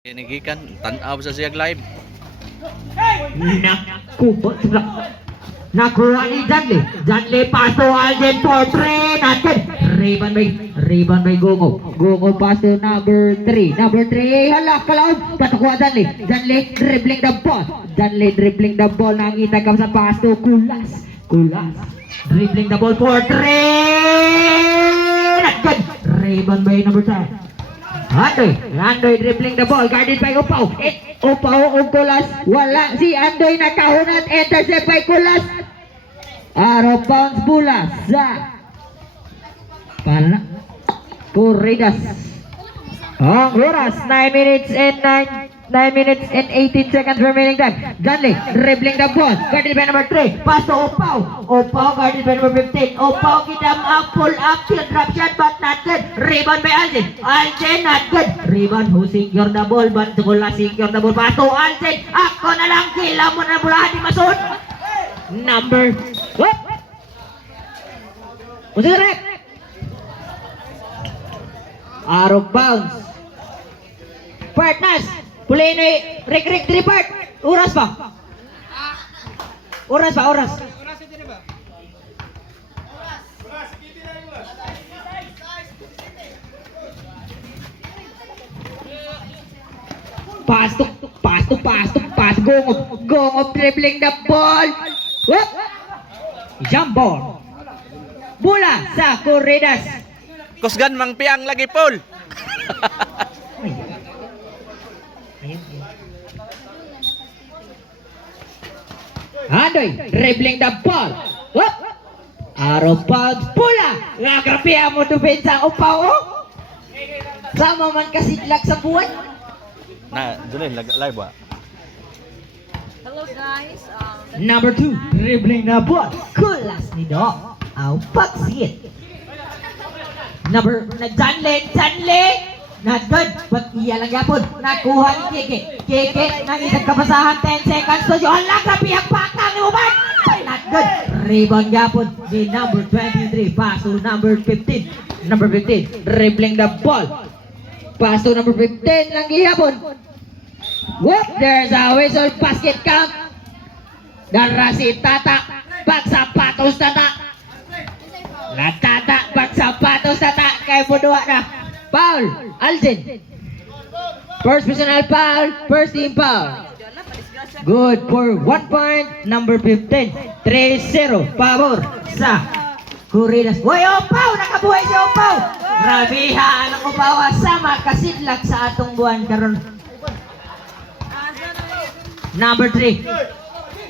Inigikan, tanaw sa siyag live. Naku, nakuha ni Janley. Janley paso Alden for 3 natin. Rebound by Gongo. Gongo paso number 3. Number 3, halak kalaon. Patakuha Janley. Janley dribbling the ball. Janley dribbling the ball. Nangita ka sa paso. Kulas. Dribbling the ball for 3. Natin. Rebound by number 10. Andoy dribbling the ball, guarded by Upaw. Upaw, Kulas, wala si Andoy nakahunat, intercept by Kulas. Out of bounds bola sa Pana Kuridas. Ang oras 9 minutes and 18 seconds remaining time. Janley dribbling the ball, guarded by number 3. Pass to Upaw. Upaw guarded by number 15. Upaw kidam up, pull up, field drop shot but not good. Rebound by Alden. Alden not good. Rebound who secure the ball, but Kulas secure the ball. Pass to Alden. Ako na lang, kila mo na bola di masud. Number what? What's it? Out of bounds. Partners, pulay na Rick 3 part. Oras pa. Pass. Gongo dribbling the ball. Whoop. Jump ball. Bola sa Kuridas. Kusgan mang piang lagi Paul. Andoy dribbling the ball. Whoop. Out of bounds. Bola. Nagapihan mo depensa Upaw. Sama man kasidlak sa buwan. Na, dili live ba? Hello guys. Number 2 dribbling the ball. Kulas ni Do. Au pagsit. Number na Janley. Not good. But iya lang yapon. Nakuha ni Keke. Nang isang kapasahan 10 seconds to yun. Nagkapiyang pakang ni Uman. Not good. Rebound yapon ni number 23. Pass to number 15. Number 15 dribbling the ball. Pass to number 15 lang gihapon. Whoop! There's a whistle. Basket count. Dara si Tata. Pagsapatos Tata. Pagsapatos Tata. Kaya mo duwa na. Foul. Alden. First personal foul. First team foul. Good for 1 point. Number 15. 3-0. Pabor sa Kuridas. Uy, Upaw! Nakabuhay si Upaw! Grabihan ang Upaw. Sama kasidlak sa atong buwan karon. Number 3.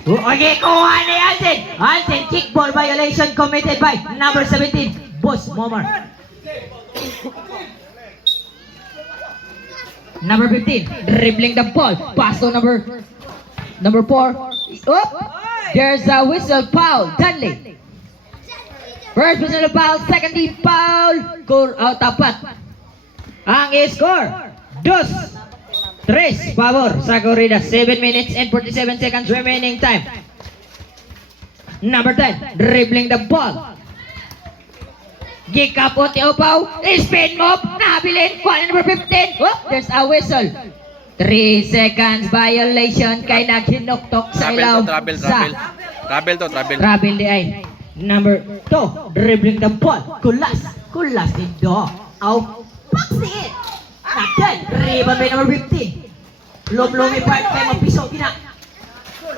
Okay, kuha ni Alden. Alden, kickball violation committed by number 17. Boss Momar. Number 15, dribbling the ball. Pass to number 4. Oh, there's a whistle foul. Janley. First whistle foul, second team foul. Goal out tapat. Ang score, 2-3 favor sa Kuridas. 7 minutes and 47 seconds remaining time. Number 10, dribbling the ball. Gikapot ni Upaw. Spin move. Nabilin. Kuha number 15. Oh, there's a whistle. 3 seconds violation kay naghinuktok sa ilaw. Travel to. Travel di ay. Number 2, dribbling the ball. Kulas ni Do. Au. Paksit. Natin. Rebound by number 15. Lum-lumi part kay mapiso kina.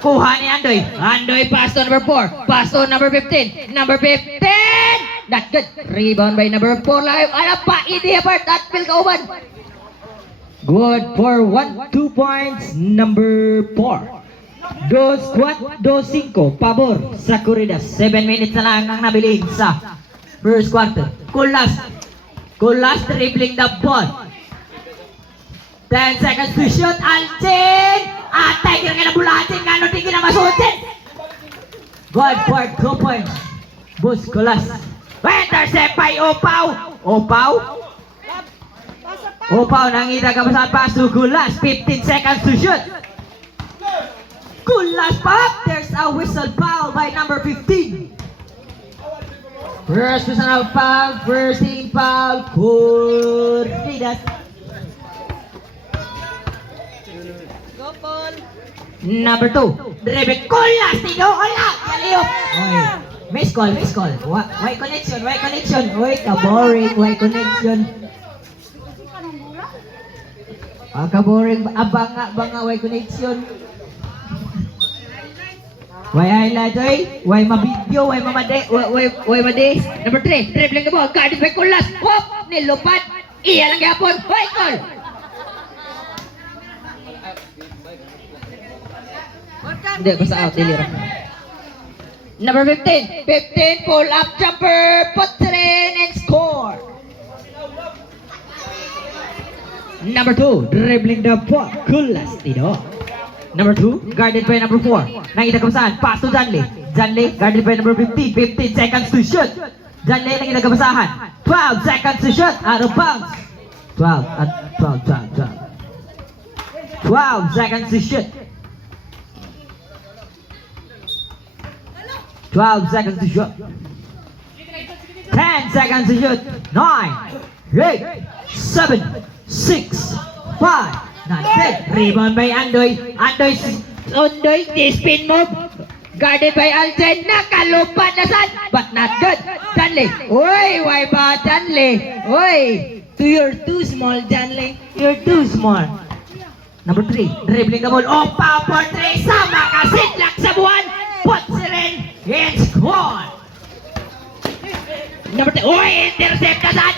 Kuha ni Andoy pass to number 4. Pass to number 15. Number 15. Not good. Rebound by number 4 live. Ano pa? Idea part. That will go on. Good for 2 points. Number 4. 2-5 pabor sa Kuridas. 7 minutes na lang ang nabilin sa first quarter. Kulas dribbling the ball. 10 seconds to shoot. Alden. Atay kira na bola. Alden nga nung tingin na masutin. Good for 2 points. Bus Kulas. Intercept by Upaw. Upaw nangita ka sa pass to Kulas. 15 seconds to shoot. Kulas pa. There's a whistle foul by number 15. First personal foul. First team foul. Kuridas. Go, Paul. Number 2, dribbling kulas ni Do. Wala, kaliyop. Oy, miss call. Why connection? Oy, ka-boring, why connection? Ka-boring, banga, why connection? Why highlight, oy? Why ma-video, why made? Number 3, dribbling the ball, guarded by kulas. Hop, nilupad. Iya lang yapon. Hoy, call. Hindi, basta out, deliver. Number 15, pull up jumper, puts it in and score. Number 2, dribbling the ball, kulas Tino. Number 2, guarded by number 4. Nakita ko saan? Pass to Janley. Janley, guarded by number 15. 15 seconds to shoot. Janley, nakita ko basahan. 12 seconds to shoot. Out of bounds. 12 seconds to shoot. 12 seconds to shoot. 10 seconds to shoot. 9, 8, 7, 6, 5, 9, 10. Rebound by Andoy. Andoy, the spin move. Guarded by Aljen. Nakalupad na saan? But not good. Janley. Oy, why ba Janley? Oy, you're too small, Janley. You're too small. Number 3, dribbling the ball. Oh, power 3. Sama ka. Sidlak sa buwan. Puts it in. It's gone. Number 10. Oy, intercept na saan?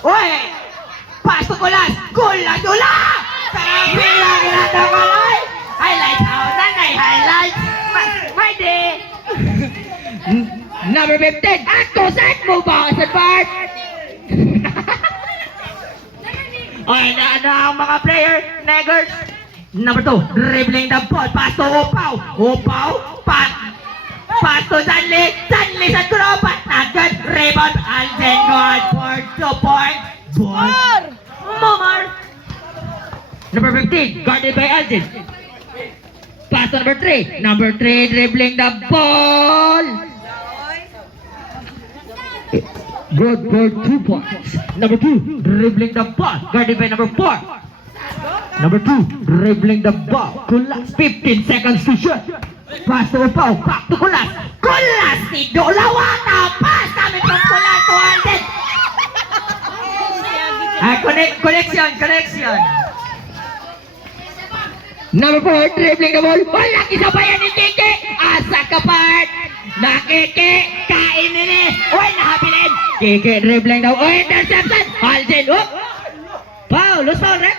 Oy, pass to Kulas. Kulas, dula! Sabi lang na malay. Highlights out. Nanay, highlights. My day. Number 15. Ako saan mo ba? Sa part? Ay, na ang mga player. Neggers. Number 2. Dribbling the ball. Pass to Opaw. Pass to Janley. Janley sa kuropat. Not good. Rebound. Alden good for 2 points. More. Number 15. Guarded by Alden. Pass to number 3. Number 3. Dribbling the ball. Good for 2 points. Number 2. Dribbling the ball. Guarded by number 4. Number 2, dribbling the ball. Kulas, 15 seconds to shoot. Pass to Pau, back to Kulas. Kulas, Tido, lawata. Pass kami from Kulas to Alden. Connection. Number 4, dribbling the ball. Wala kisabayan ni Kiki. Asa ka part. Nakiki, kain nini. Uy, nahapilin. Kiki, dribbling daw. Uy, interception. Alden, Pau, loose ball, rep.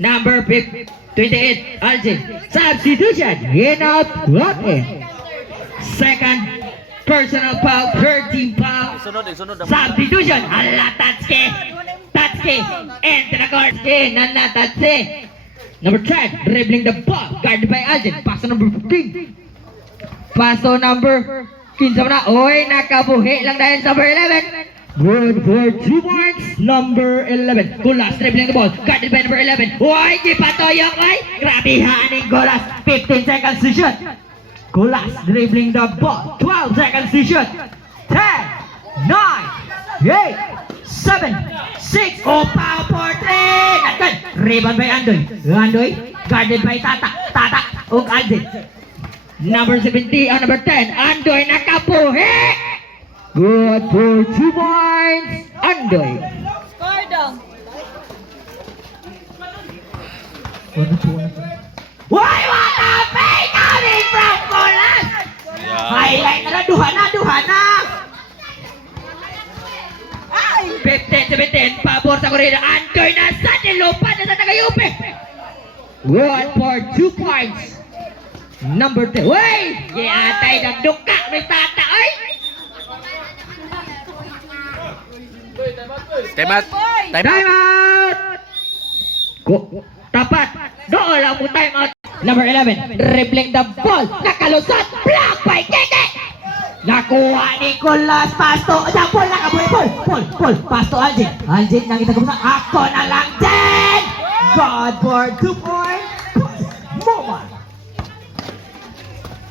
Number 28, Aljen. Substitution. In out, walk in. Second, personal foul, 13 foul. Substitution. Ala, Tatsuki. Enter the guard. Nana, Tatsuki. Number 10, dribbling the ball. Guarded by Aljen. Pass to number 15. Pass to number 15 na. Oy, nakabuhi lang dahil sa number 11. Good for 2 points. Number 11. Kulas dribbling the ball. Guarded by number 11. Why, di pa toyong, oy? Grabe haning Kulas. 15 seconds to shoot. Kulas dribbling the ball. 12 seconds to shoot. 10, 9, 8, 7, 6. Oh, power for 3. Not good. Rebound by Andoy. Guarded by Tata. Ug Alden. Number 17 or number 10. Andoy nakapuhi. Good for 2 points. Andoy. Score daw. Why, what a fake coming from Kulas? Highlight na, duha na. 15-17, pabor sa Korea. Andoy na sa nilupad na sa Tagayupi. Good for 2 points. Number 10. Wey! Atay nagduka may Tata. Ay! Time out. Time out! Tapat! Doon lang mo time out. Number 11, dribbling the ball. Nakalusot! Block by Keke! Nakuha ni Kulas. Pass to... Paul, nakabuhay. Paul. Pass to Aljen. Aljen, nakita ko sa ako na lang din! God for 2 points. Mova.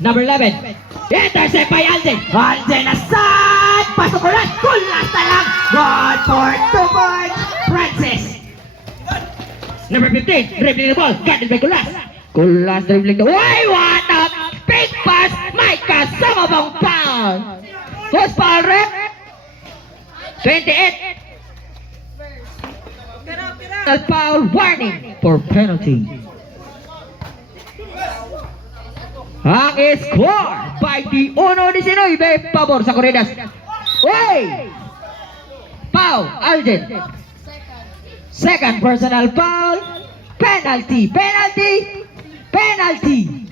Number 11, intercept by Aljen. Aljen aside! Pass to Kulas. Kulas na lang! God for 2 points. Francis. Number 15, dribbling the ball, guarded by Kulas. Kulas dribbling the... Why, what a big pass! May kasama bang foul? Who's foul, ref? 28. Foul warning for penalty. Ang score by the 1-19, pabor sa Corridas. Uy! Foul, Alden. Second personal foul. Penalty, penalty, penalty.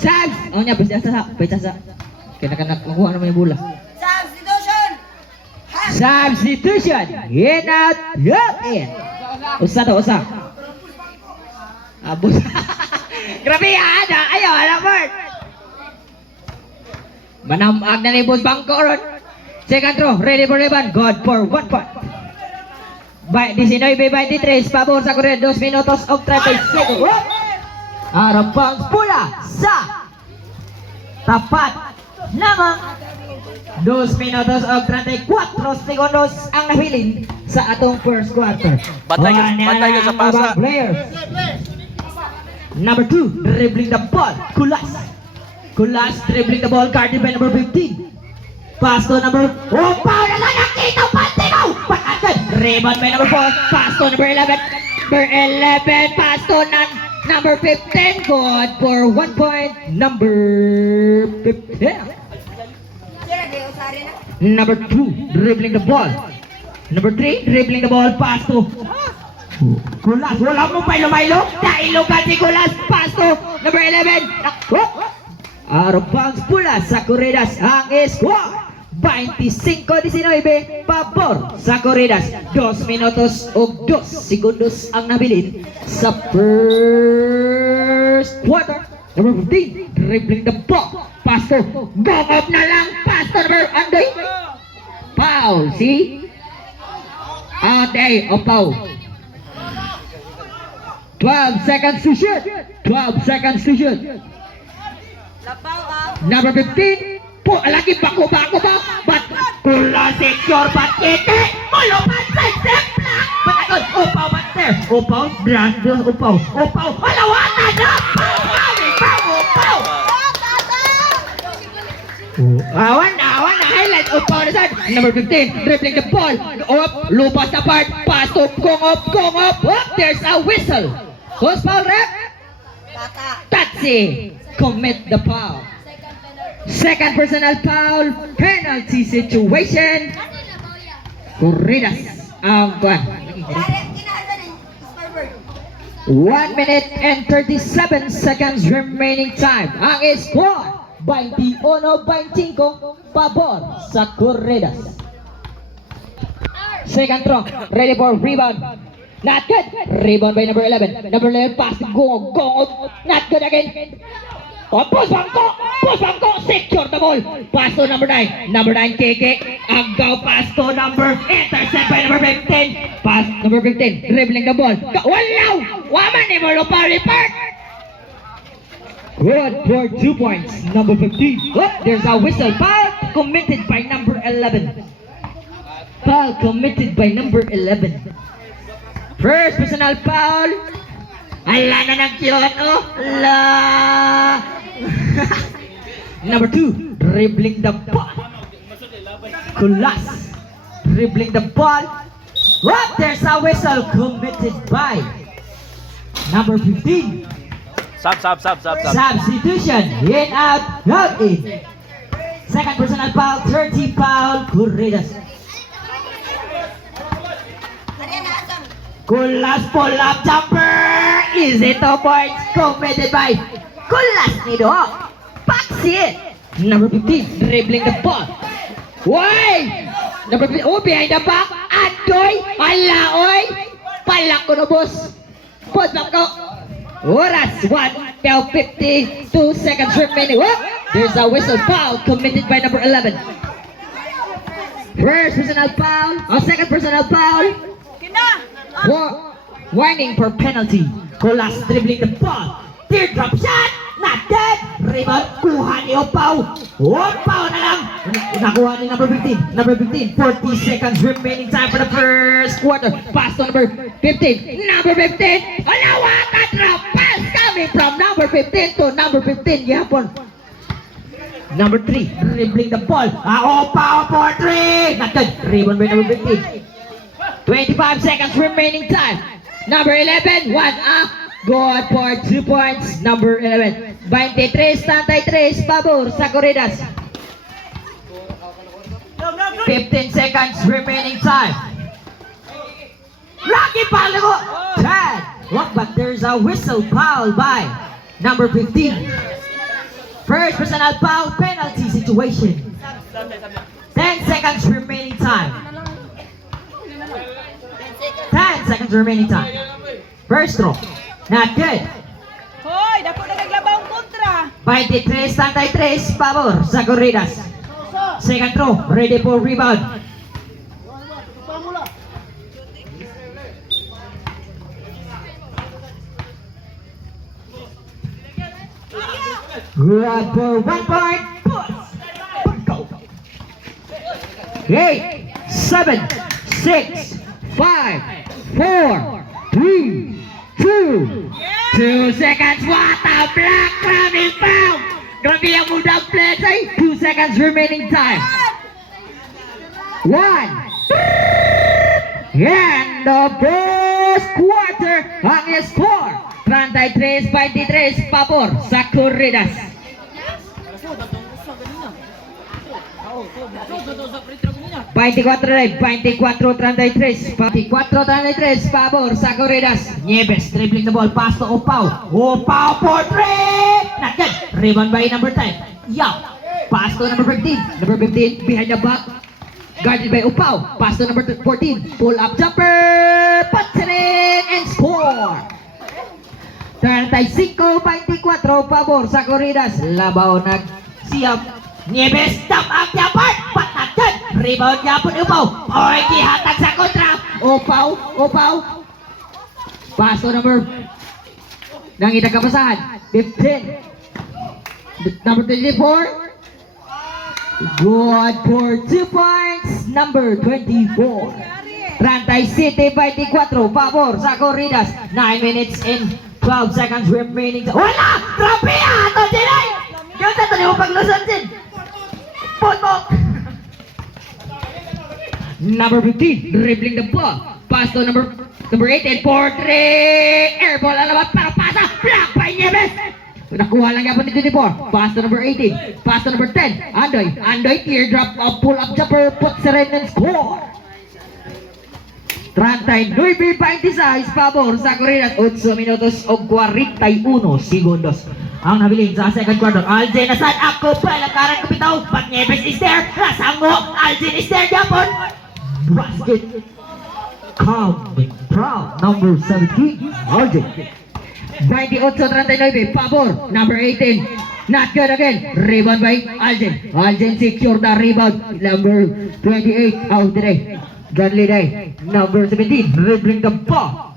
Sabs! Oh niya, pwede sa. Kaya makuha naman yung bola. Substitution. In out, in. Usa to, usa. Abos. Grabe yan, ayaw, alam mo. Manamag na ni Boss Bangko ron. Second throw, ready for rebound. God for 1 point. By 19-23, pabor sa Korea, 2 minutos of 30 seconds. Arang bounce pula sa tapat namang 2 minutos of 34 segundos ang nahilin sa atong first quarter. Bantay ka sa pasa. Players. Number 2, dribbling the ball, Kulas. Kulas dribbling the ball, guarded by number 15. Pass to number... Oh, foul na lang nakita, Pantino! Pagkatid, rebound by number 4. Pass to number 11. Number 11, pass to number 15. Good for 1 point. Number 15. Number 2, dribbling the ball. Number 3, dribbling the ball, pass to Kulas. Wala mo pa lumaylo. Dailogan si Kulas. Pass to number 11. Out of bounds pula sa Corridas. Ang score 25-19 pabor sa Corridas. 2 minutos o 2 segundos ang nabilin sa first quarter. Number 15, dribbling the ball. Pass to Gongop na lang. Pass to number Andoy. Foul, see? Andoy o foul. 12 seconds to shoot. 12 seconds to shoot. Number 15. Lagi bako ba? But Kulas secure but ite. Mulupan sa sempla. Patagod. Upaw ba't there? Upaw. Brando. Upaw. Malawatan na. Upaw. Awan na. Highlight. Upaw na saan. Number 15. Dribbling the ball. Up. Lupas na part. Pass to Gong up. There's a whistle. Who's foul, rep? Tatsi. Commit the foul. Second personal foul. Penalty situation. Corridas. Ang buwan. 1 minute and 37 seconds remaining time. Ang score 21-25 pabor sa Corridas. Second throw. Ready for rebound. Not good. Rebound by number 11. Number 11 pass to Gong. Not good again. Post bangko. Secure the ball. Pass to number 9. Number 9 Keke. Agaw pass to number. Intercept by number 15. Pass number 15. Dribbling the ball. Walaw. Waman ni mo lupa report. Good for 2 points. Number 15. Oh, there's a whistle. Foul committed by number 11. First personal foul. Ala na ng cute, oh. Ala. Number 2, dribbling the ball. Kulas. Dribbling the ball. What? There's a whistle committed by number 15. Sub. Substitution. In, out, in. Second personal foul, 30 foul, Corridas. Kulas pull-up jumper. Easy 2 points committed by Kulas Nido. Paxi. Number 15, dribbling the ball. Why? Number 15, oh, behind the back. Adoy. Ala, oy. Palak ko na, boss. Boss, back ko. Oras, 1:52 seconds remaining. Oh, there's a whistle foul committed by number 11. First personal foul. Second personal foul. Warning for penalty. Kulas dribbling the ball. Teardrop shot. Not dead. rebound, kuha ni Opaw. Opaw na lang. Nakuha ni number 15. Number 15, 40 seconds remaining time for the first quarter. Pass to number 15. Number 15, Alawakan drop pass coming from number 15 to number 15. Yapon. Number 3, dribbling the ball. Opaw for 3. Not good. Rebound by number 15. 25 seconds remaining time. Number 11, 1 good for 2 points. Number 11, 23, 33, pabor sa Corridas. 15 seconds remaining time. Rocky Palago! Chad! Look, but there's a whistle foul by number 15. First personal foul, penalty situation. 10 seconds remaining time. 10 seconds remaining time. First throw. Not good. Hoy, dako na naglabang kontra. 23, 33, pabor sa Corridas. Second throw, ready for rebound. Good for 1 point. Go. 8, 7, 6, 5, 4, 3, 2, 2 seconds. What a block from his foul. Don't be a move down play. 2 seconds remaining time. 1. And the first quarter ang score 33-23 pabor sa Corridas. 24-33 pabor sa Corridas. Nieves dribbling the ball, pass to Opaw. Opaw for 3. Not good. Rebound by number 10. Yao. Pass to number 15. Number 15 behind the back. Guarded by Opaw. Pass to number 14. Pull up jumper. Puts it in and score. 35-24 pabor sa Corridas. Labaw nagsiyap. Nieves stop up jumper. But not good. Rebound niya po ni Opaw. Oy, kihatag sa kontra. Opaw. Pass to number nang itagapasahan. 15. Number 24. Good for 2 points. Number 24. Trantay City 24. Pabor sa Corridas. 9 minutes and 12 seconds remaining. Wala! Grabe! Ato Jinay! Yung sa tanong paglusan din. Putok! Number 15, dribbling the ball. Pass to number 8 and 4-3. Air ball alabat para pasa. Block by Nieves. Nakuha lang yapon ni 24. Pass to number 18. Pass to number 10. Andoy teardrop. Pull up jumper. Puts it in and score. 39-26 pabor sa Corridas. 8 minutos o 41 segundos ang nabiling sa second quarter. Aljen nasad ako palakaran kapitaw. But Nieves is there. Rasango. Aljen is there. Japon. Basket. Coming from number 17. Aljen. 28-39 pabor. Number 18. Not good again. Rebound by Aljen. Aljen secure the rebound. Number 28 out today. Gunley Day. Number 17. Dribbling the ball.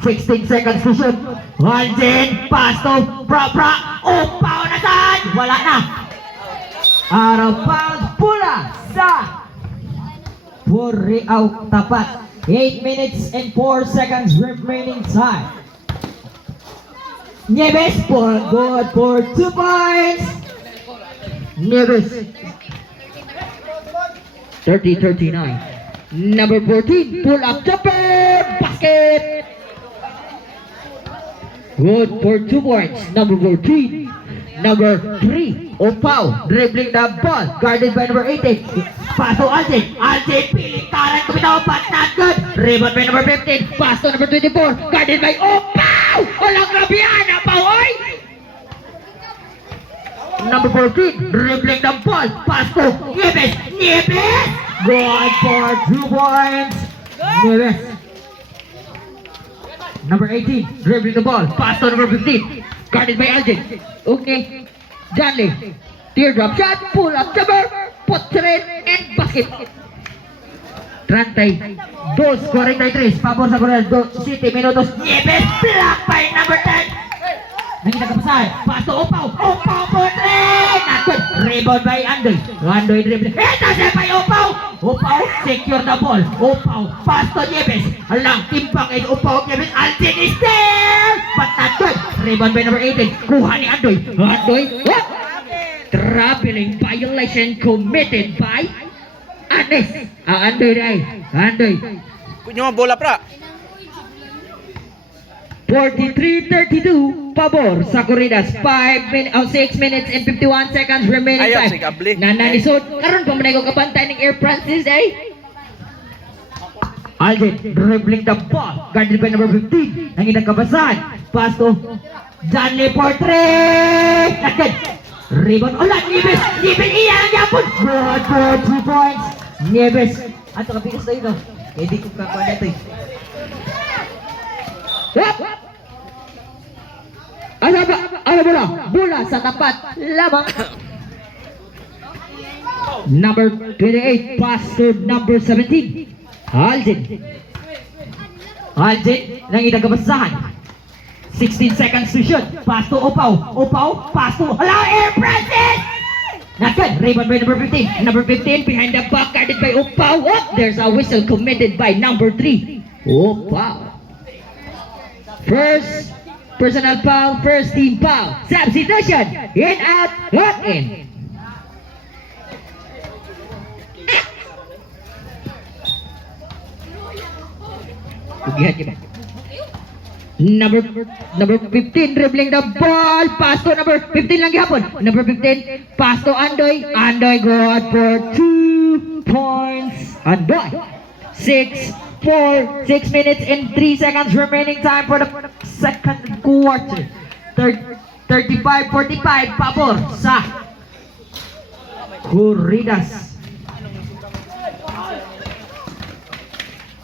16 seconds to shoot. Aljen. Pass to Pra. Opaw na saan. Wala na. Out of bounds. Pula sa Puriaw tapat. 8 minutes and 4 seconds remaining time. Nieves for good for 2 points. Nieves. 30-39. Number 14, pull up jumper, basket. Good for 2 points. Number 14. Number 3, Opaw, dribbling the ball, guarded by number 18. Pass to Aljen. Aljen piling kanan kumitaw, but not good. Rebound by number 15. Pass to number 24, guarded by Opaw. Walang grabihan, Opaw, oy! Number 14, dribbling the ball, pass to Nieves. Good for 2 points. Nieves. Number 18, dribbling the ball, pass to number 15, guarded by Aljen. Okay, Johnley, teardrop shot, pull up jumper, puts it in, and basket. 32-43, pabor sa Corridas. 7 minutos. Nieves, block by number 10. Nakita ka pasahan. Pasto Upaw. Upaw for three. Not good. Rebound by Andoy. Andoy dribbling. Intercept by Upaw. Upaw secure the ball. Upaw. Pasto Nieves. Alang timbang ay Upaw Nieves. Alcin is there. But not good. Rebound by number 18. Kuha ni Andoy. Andoy. What? Traveling violation committed by Anes. Andoy day. Andoy. Kunyo ang bola pra. 43-32 pabor sa Corridas. 6 minutes and 51 seconds remaining Ayaw, time. si Gabli. Nananisod. Karon pa man ko kabantay ng Air Francis eh. Alden dribbling the ball. Guarded by number 15. Nanginang kabasan. Pass to John Lee for 3. Naked. Rebound. Ola, Nieves. Nieves iya ang yapon. Good, 2 points. Nieves. Ato kapikas tayo no. Hindi ko kakuha na ito eh. Ano bola? Bola sa tapat lamang. Number 28 pass to number 17. Alden. Alden nangita kabasahan. 16 seconds to shoot. Pass to Upaw. Upaw. Pass to Air Francis. Not good. Rebound by number 15. Number 15 behind the back guarded by Upaw. Oh, there's a whistle committed by number 3. Upaw. First personal foul, first team foul. Substitution. In, out, not in. Ugihan niyo ba? Number 15 dribbling the ball. Pass to number 15 lang gihapon. Number 15 pass to Andoy. Andoy good for 2 points. Andoy. 6 minutes and 3 seconds remaining time for the second quarter. 35-45 pabor sa Corridas.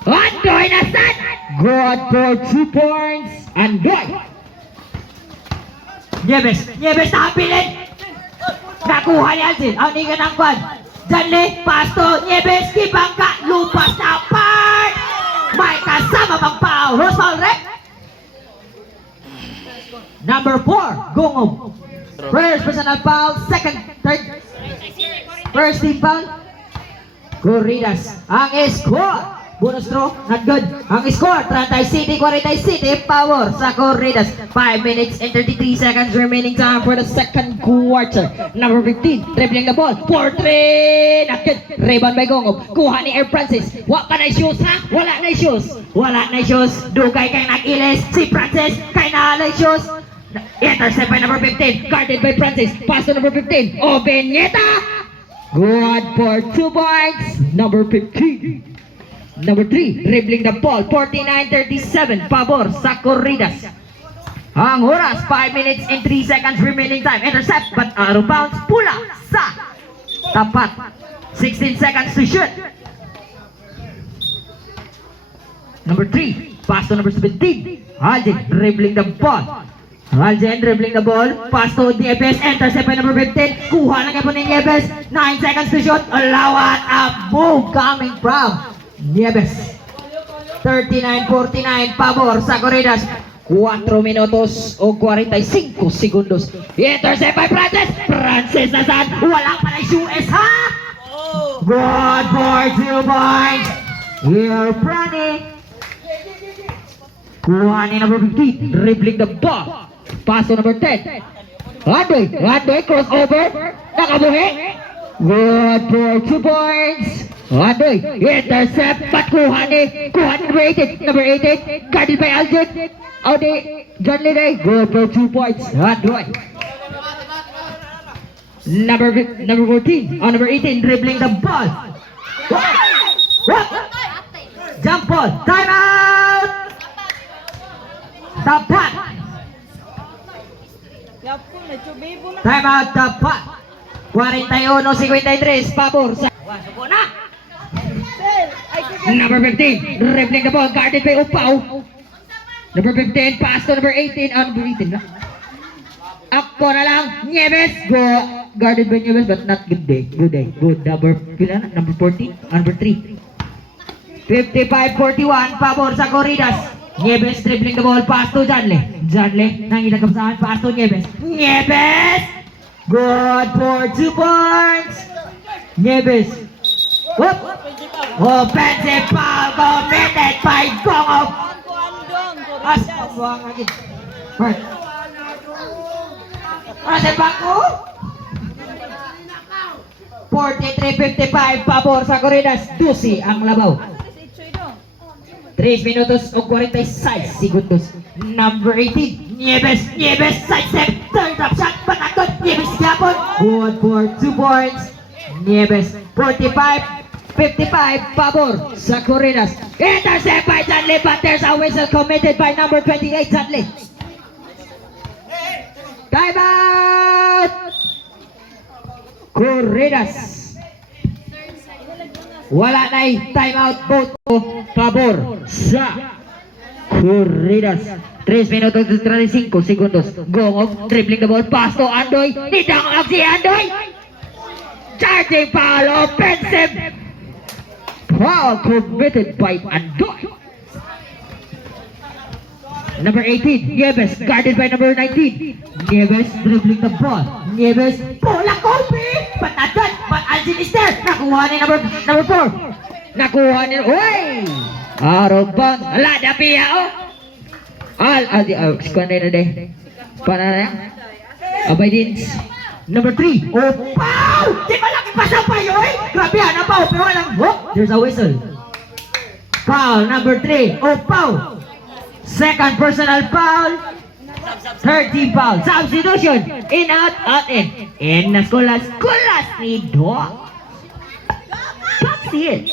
Andoy na set. Good for 2 points. Andoy. Nieves nakapilin. Nakuha ni Alcin. Ang niga ng kwan. Janle, pasto, Nieves, kibangka, lupas na part. May kasama bang foul. Who's foul, rep? Number 4, Gongob. First personal foul, third. First team foul. Corridas. Ang score. Bonus throw, not good. Ang score, 37-40 power sa Corridas. 5 minutes and 33 seconds remaining time for the second quarter. Number 15, dribbling the ball. 4-3, not good. Rebound by Gongob. Kuha ni Air Francis. Wala pa na shoes ha? Wala na shoes. Wala na shoes. Dugay kay nag-ilis. Si Francis kay na shoes. Intercept by number 15. Guarded by Francis. Pass to number 15. Obeneta. Good for 2 points. Number 15. Number 3, dribbling the ball, 49-37, pabor sa Corridas. Ang oras, 5 minutes and 3 seconds remaining time. Intercept, but out of bounds, pula sa tapat. 16 seconds to shoot. Number 3, pass to number 17. Alden dribbling the ball. Alden dribbling the ball, pass to Nieves, intercept by number 15. Kuha na kayo po ni Nieves, 9 seconds to shoot. Allowed a move coming from Nieves. 39-49 pabor sa Corridas. 4 minutos o 45 segundos. Intercept by Francis. Francis Nazan. Wala pa na US ha. Good for 2 points. Here Franny. Kuha ni number 15. Dribbling the ball. Pass to number 10. Andoy crossover. Nakabuhi. Good for 2 points. Andoy, intercept, but kuha ni number 18, guarded by Alden. John Lee, good for 2 points. Andoy. Number 14, number 18, dribbling the ball. Jump ball, time out! Tapat! Time out, tapat! 41-53, pabor sa... Suko na! Number 15, dribbling the ball, guarded by Upaw. Number 15, pass to number 18. Number 18 na. Ako na lang, Nieves. Guarded by Nieves, but not good day. Good. Number 40, number 3. 55-41, pabor sa Corridas. Nieves dribbling the ball, pass to Janle. Janle, nangilagam saan, pass to Nieves. Nieves! Good for 2 points. Nieves. Whoop! Offensive foul committed by Gongov. As buang lagi. Bert. Masih baku. 43-55 pabor sa Corridas. 12 ang labaw. 3 minutos o 46 segundos. Number 18, Nieves, Nieves, sidestep, third drop shot, patakot, Nieves Gapon. Good for 2 points. Nieves, 45-55 pabor sa Corridas. Intercept by Janle, but there's a whistle committed by number 28, Janle. Time out! Corridas. Wala na time out vote pabor sa Corridas. 3 minutos 35 segundos. Gongov dribbling the ball, pass to Andoy. Nidang ang si Andoy. Charging foul, offensive foul committed by Andoy. Number 18, Nieves, guarded by number 19. Nieves dribbling the ball. Nieves, bola Kobe! Patagad, but Algin is there. Nakuha ni number 4. Nakuha ni, oy! Out of bounds. Ala, dapiya, oh! Squad na de. Squad na yan. Abay din. Number 3. Oh, pow! Di malaki pa sa payo, eh! Grabe, na pow. Pero walang, oh! There's a whistle. Foul, number 3. Oh, pow! Second personal foul. Third team foul. Substitution. In, out, out, in. In na Kulas. Kulas ni Doc. Paksit.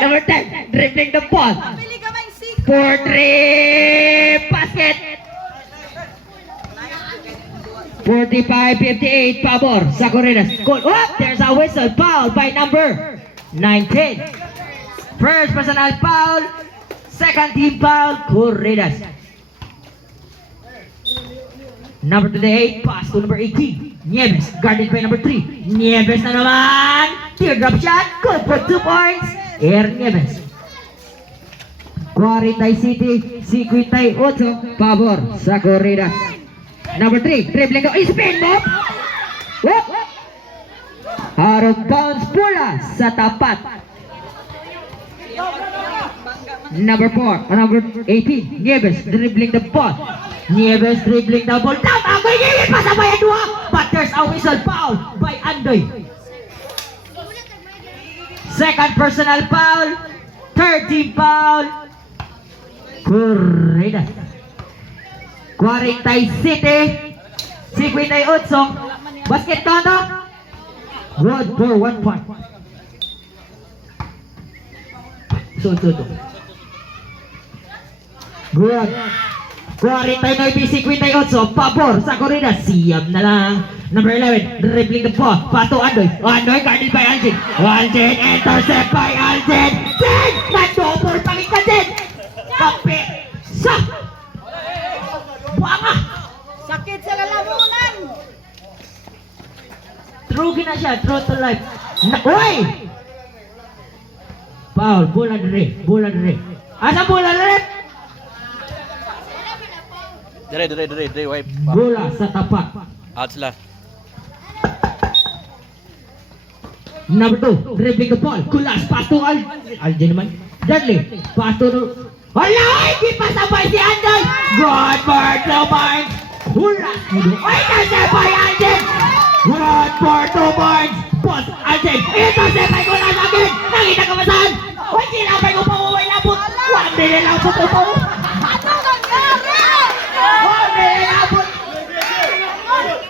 Number 10. Dribbling the ball. 4-3. Basket. 45-58 pabor sa Corridas. Goal. Oh, there's a whistle foul by number 19. First personal foul, second team foul, Corridas. Number 28, pass to number 18. Nieves, guarded by number 3. Nieves na naman. Teardrop shot, good for 2 points. Air Nieves. 47, 58 pabor sa Corridas. Number 3, dribbling go, spin move. Whoop. Out of bounds pula sa tapat. Number 4, number 18, Nieves dribbling the ball. Nieves dribbling the ball. Tama, gigilid pa sa bayan 2. But there's a whistle foul by Andoy. Second personal foul. Third team foul. Corridas. 47, 58. Basket todo. Good for 1 point. So. Good. 49-58. Pabor sa Corridas. Siyam na lang. Number 11, dribbling the ball. Pato Andoy. Andoy guarded by Algin. Algin intercept by Algin. Ten! Na-double pangikasin. Kape. Sa. Buanga. Sakit sa lalamunan. True gina siya. True to life. Uy! Foul. Bola dire. Asa bola dire? Dire, wipe. Bola sa tapak. Out sila. Number 2, dribbling the ball. Kulas, pass to Algin naman. Dudley, pass to wala! Hindi pa sabay si Andoy! Good for 2 points! Kulas! Ay, nasabay Algin! Good for 2 points! Boss, Algin! Ito sabay Kulas again! Nakita ka ba saan? Uy, sinabay ko pa uwi labot! 1 minute lang po po! Ano nangyari? 1 minute labot!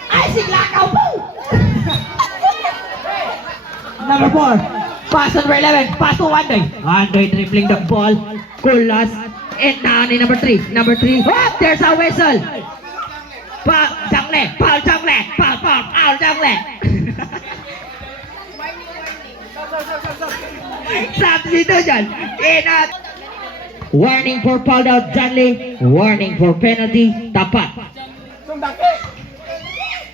Ay, siglakaw po! Number 4, pass on number 11, pass to Andoy. Andoy dribbling the ball. Kulas. And now ni number 3. Number 3. Oh, there's a whistle. Paul Jangle. Substitution. In at warning for foul out Janle. Warning for penalty. Tapat.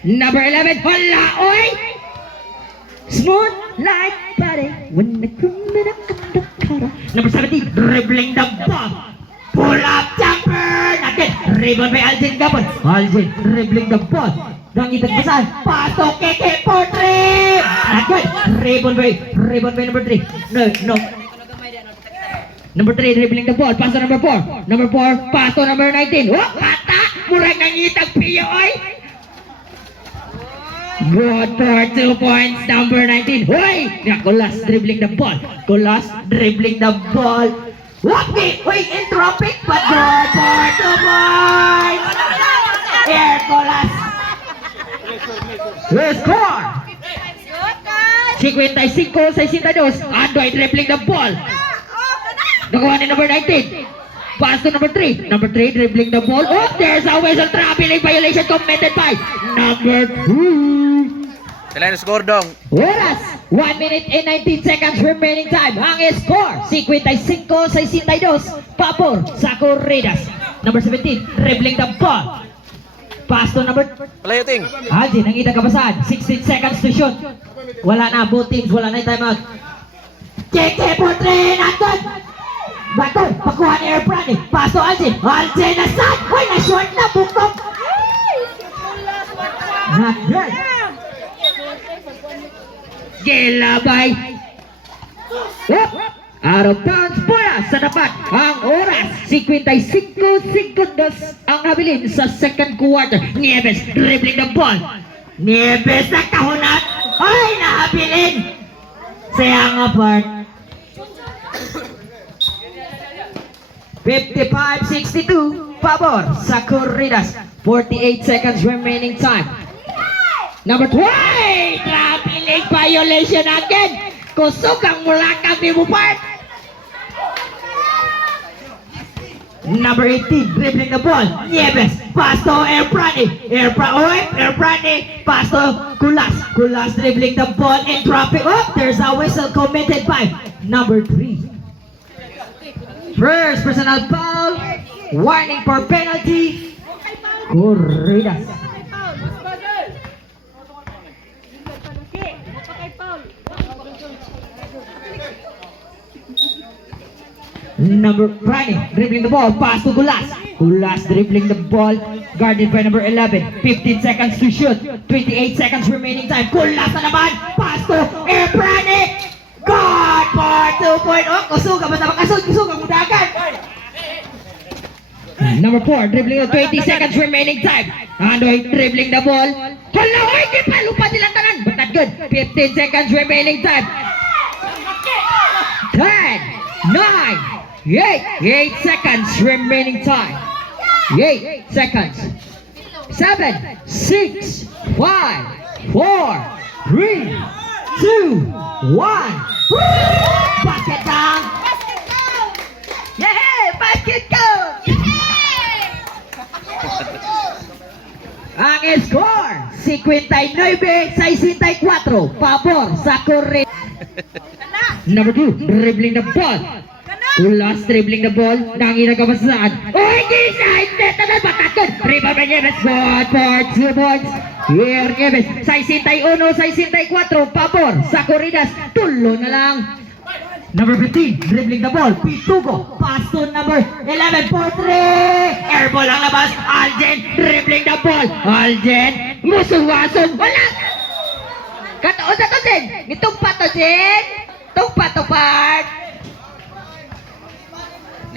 Number 11. Hala, oy! Smooth like butter when the criminal undercover. Number 17, dribbling the ball. Pull up jumper. Natin, rebound by Algin Gabon. Algin, dribbling the ball. Nangitag basahan. Pasok keke for three. Natin, rebound by number 3. No. Number 3, dribbling the ball. Pass to number 4. Number 4, pass to number 19. Oh, kata! Murag nangitag piyo, oy! Good for 2 points, number 19. Hoy! Kulas dribbling the ball. Kulas dribbling the ball. What the? Wait, in traffic, but good for 2 points. Here, Kulas. The score. 55-62. Andoy dribbling the ball. Nakuha ni number 19. Pass to number 3. Number 3 dribbling the ball. Oh, there's a whistle. Traveling violation committed by number 2. Kailan score dong? Oras, 1 minute and 19 seconds remaining time. Ang score, 55-62. Pabor sa Corridas. Number 17, dribbling the ball. Pass to number... Palayo ting. Algin, ang itagkabasahan. 16 seconds to shoot. Wala na, both teams. Wala na yung timeout. Keke po 3, nandun! Bato, pakuha ni Airbrand. Pass to Algin. Algin na saan? Uy, na-short na, bukong! Nandun! Gilabay. Out of bounds bola sa dapat. Ang oras 55 segundos ang habilin sa second quarter. Nieves dribbling the ball. Nieves na kahunat. Ay, nahabilin. Sayang apart. 55-62. Pabor sa Corridas. 48 seconds remaining time. Number 20, traveling violation again. Kusog ang mula kami mo part. Number 18, dribbling the ball. Nieves, pass to Airbrandi. Airbrandi, pass to Kulas. Kulas dribbling the ball and dropping. Oh, there's a whistle committed by number 3. First personal foul. Warning for penalty. Corridas. Number 20, dribbling the ball, pass to Kulas. Kulas dribbling the ball, guarded by number 11. 15 seconds to shoot, 28 seconds remaining time. Kulas na naman, pass to Airbrandi. God for 2 point. Oh, kusuga, basta kusuga mo dagan. Number 4, dribbling the 20 seconds remaining time. Andoy dribbling the ball. Hala, oy, di pa, lupa silang tanan. But not good. 15 seconds remaining time. 10, 9, 8 seconds remaining time. 8 seconds. 7, 6, 5, 4, 3, 2, 1. Basket down. Yeah, basket go. Ang score, 59-64. Pabor sa Corridas. Number 2, dribbling the ball. Kulas dribbling the ball. Nanginagabasaan. Oh, hindi na! Hindi na batatod. Rebound by Nieves. Good for 2 points. Here, Nieves. 61-64. Pabor sa Corridas. Tulo na lang. Number 15, dribbling the ball. Pitugo. Pass to number 11 for 3. Airball ang labas. Algin dribbling the ball. Algin. Musuwason. Wala! Kataon sa to, Jen. Nitumpa to, Jen. Tumpa to, part.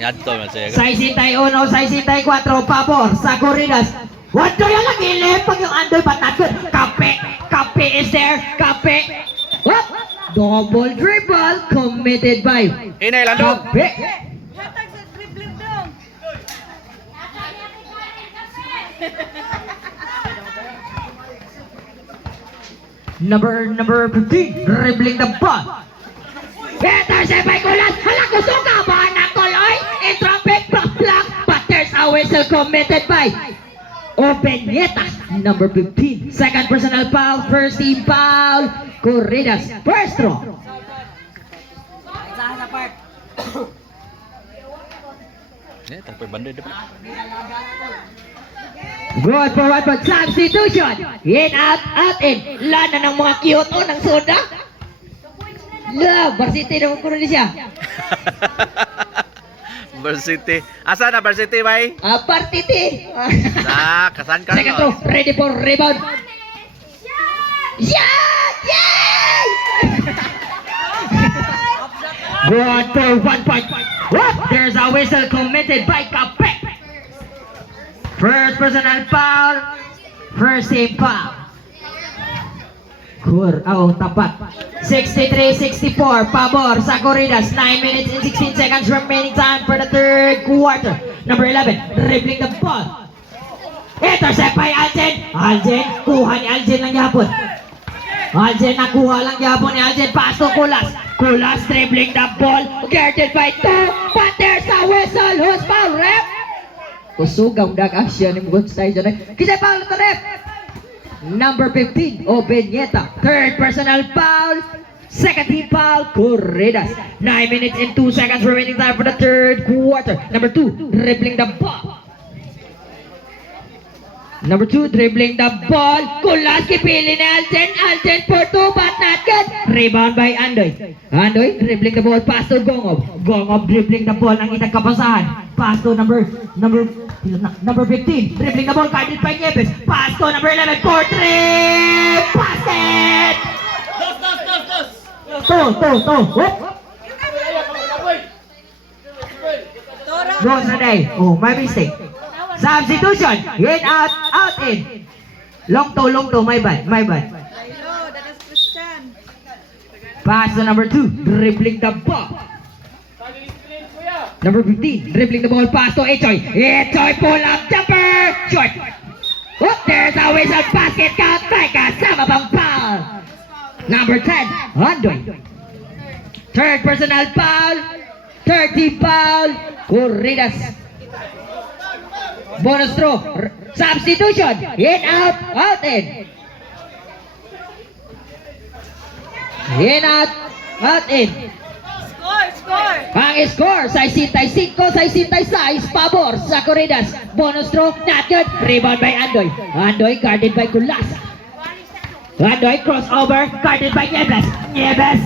Niadto man siya. 61-64. Pabor sa Corridas. What do you lagi pag yung Andoy batatod? Kape is there. Kape. What? Double dribble committed by Inay Landong. Kape. Hatag sa dribbling dong. Number 15, dribbling the ball. Better say by Kulas. Hala, kusuga ba na Koloy? In traffic, block, but there's a whistle committed by Openeta. Number 15, second personal foul, first team foul. Corridas, first throw. Tanpa bandai depan. Good for 1 point substitution. In, out, in. Lana ng mga cute o ng soda. Love, Varsity na ko rin siya. Varsity. Asa na Varsity, bay? Partity. Kasan ka? Second throw, ready for rebound. Shot! Yay! Good for 1 point. Whoop! There's a whistle committed by Capek. First personal foul. First team foul. Tapat. 63-64, pabor sa Corridas. 9 minutes and 16 seconds remaining time for the third quarter. Number 11, dribbling the ball. Intercept by Algen. Algen, kuha ni Algen lang yapon. Algen, nakuha lang yapon ni Algen. Pass to Kulas. Kulas dribbling the ball. Guarded by two. But there's a whistle. Who's foul, ref? Kusugaw dag action ni Mugon tayo dyan. Kisay foul to ref. Number 15, Obeñeta. Third personal foul. Second team foul, Corridas. 9 minutes and 2 seconds remaining time for the third quarter. Number 2, dribbling the ball. Number 2, dribbling the ball. Kulas kipili ni Algen. Algen for 2 but not good. Rebound by Andoy. Andoy dribbling the ball. Pass to Gongob. Gongob dribbling the ball ng itang kapasahan. Pass to number 15. Dribbling the ball. Guarded by Nieves. Pass to number 11. For 3. Basket! Two. Whoop. Goes Renee. Oh, my mistake. Substitution. In, out, in. Long to. My bad. Hello, that is Christian. Pass to number 2. Dribbling the ball. Number 15. Dribbling the ball. Pass to Echoy. Echoy pull up jumper. Short. Oh, there's a whistle. Basket count. Kasama pang foul. Number 10. Andoy. Third personal foul. 30 foul. Corridas. Bonus throw. Substitution. In, out, in. In, out, in. Score! Ang score, 65-66, pabor sa Corridas. Bonus throw, not good. Rebound by Andoy. Andoy guarded by Kulas. Andoy crossover, guarded by Nieves. Nieves,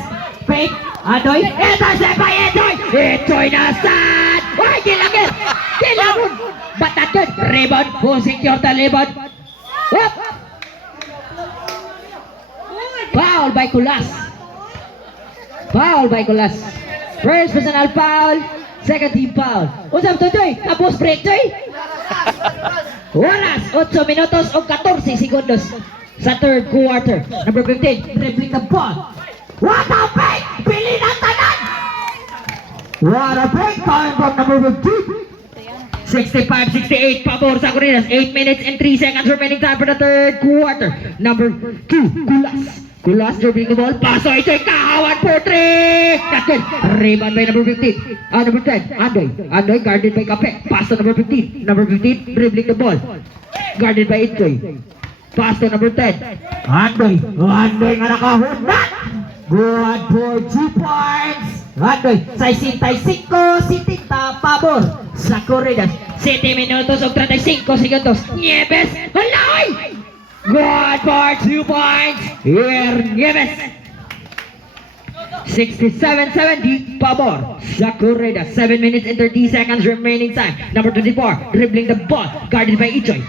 fake. Andoy, intercept by Andoy. Echoy na saan. Ay, kilabon. But not good. Rebound, who secure the rebound. Whoop. Foul by Kulas. First personal foul, second team foul. Usap to Joy, tapos break Joy. Oras, 8 minutos o 14 segundos sa third quarter. Number 15, dribbling the ball. What a break! Pili ng tanan! What a break coming from number 15. 65-68, pabor sa Corridas. 8 minutes and 3 seconds remaining time for the third quarter. Number 2, Kulas dribbling the ball. Paso ito'y kahawan for 3. That's good. Rebound by number 15. Number 10, Andoy guarded by Capek. Pass to number 15. Number 15 dribbling the ball. Guarded by Itoy. Pass to number 10. Andoy nga nakahundat. Good for 2 points. Andoy, 65, 70 pabor sa Corridas. 7 minutos o 35 segundos. Nieves, alay! Good for 2 points. Here, Nieves. 67-70, pabor sa Corridas. 7 minutes and 30 seconds remaining time. Number 24, dribbling the ball. Guarded by Ichoy.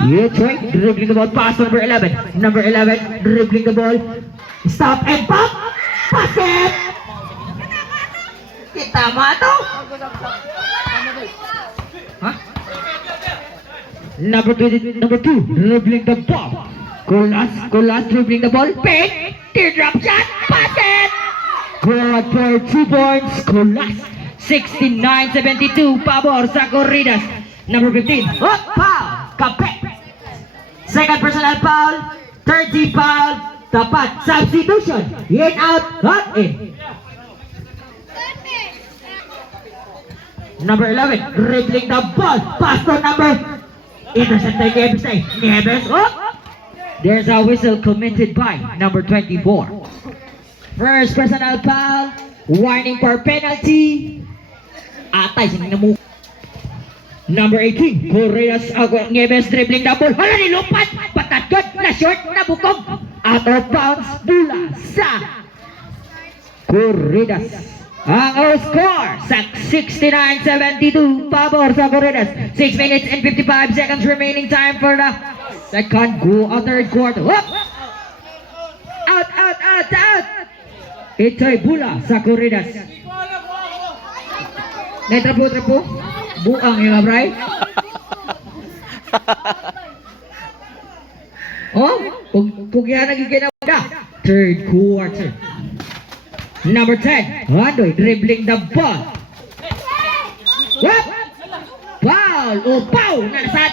Ichoy, dribbling the ball. Pass to number 11. Number 11, dribbling the ball. Stop and pop. Basket! Kita mo ito? Huh? Number 2, dribbling the ball. Kulas dribbling the ball. Pick, teardrop shot, basket! Good for 2 points. Kulas. 69-72, pabor sa Corridas. Number 15, foul, Capek. Second personal foul, 30 foul, tapat, substitution. In, out, in. Number 11, dribbling the ball. Pass to number. Intercept by Nieves. There's a whistle committed by number 24. First personal foul. Warning for penalty. Atay, sinin mo. Number 18, Corridas Nieves dribbling the ball. Hala, nilumpat. Patat good. Na short, na bukom. Out of bounds. Bula sa Corridas. Ang score sa 69-72 pabor sa Corridas. 6 minutes and 55 seconds remaining time for the second third quarter. Whoop! Out! Ito'y bula sa Corridas. Netrapo. Buang yung abray. Kung yan nagiginawa na. Third quarter. Number 10, Andoy dribbling the ball. Whoop! Foul! Pow! Nalasad.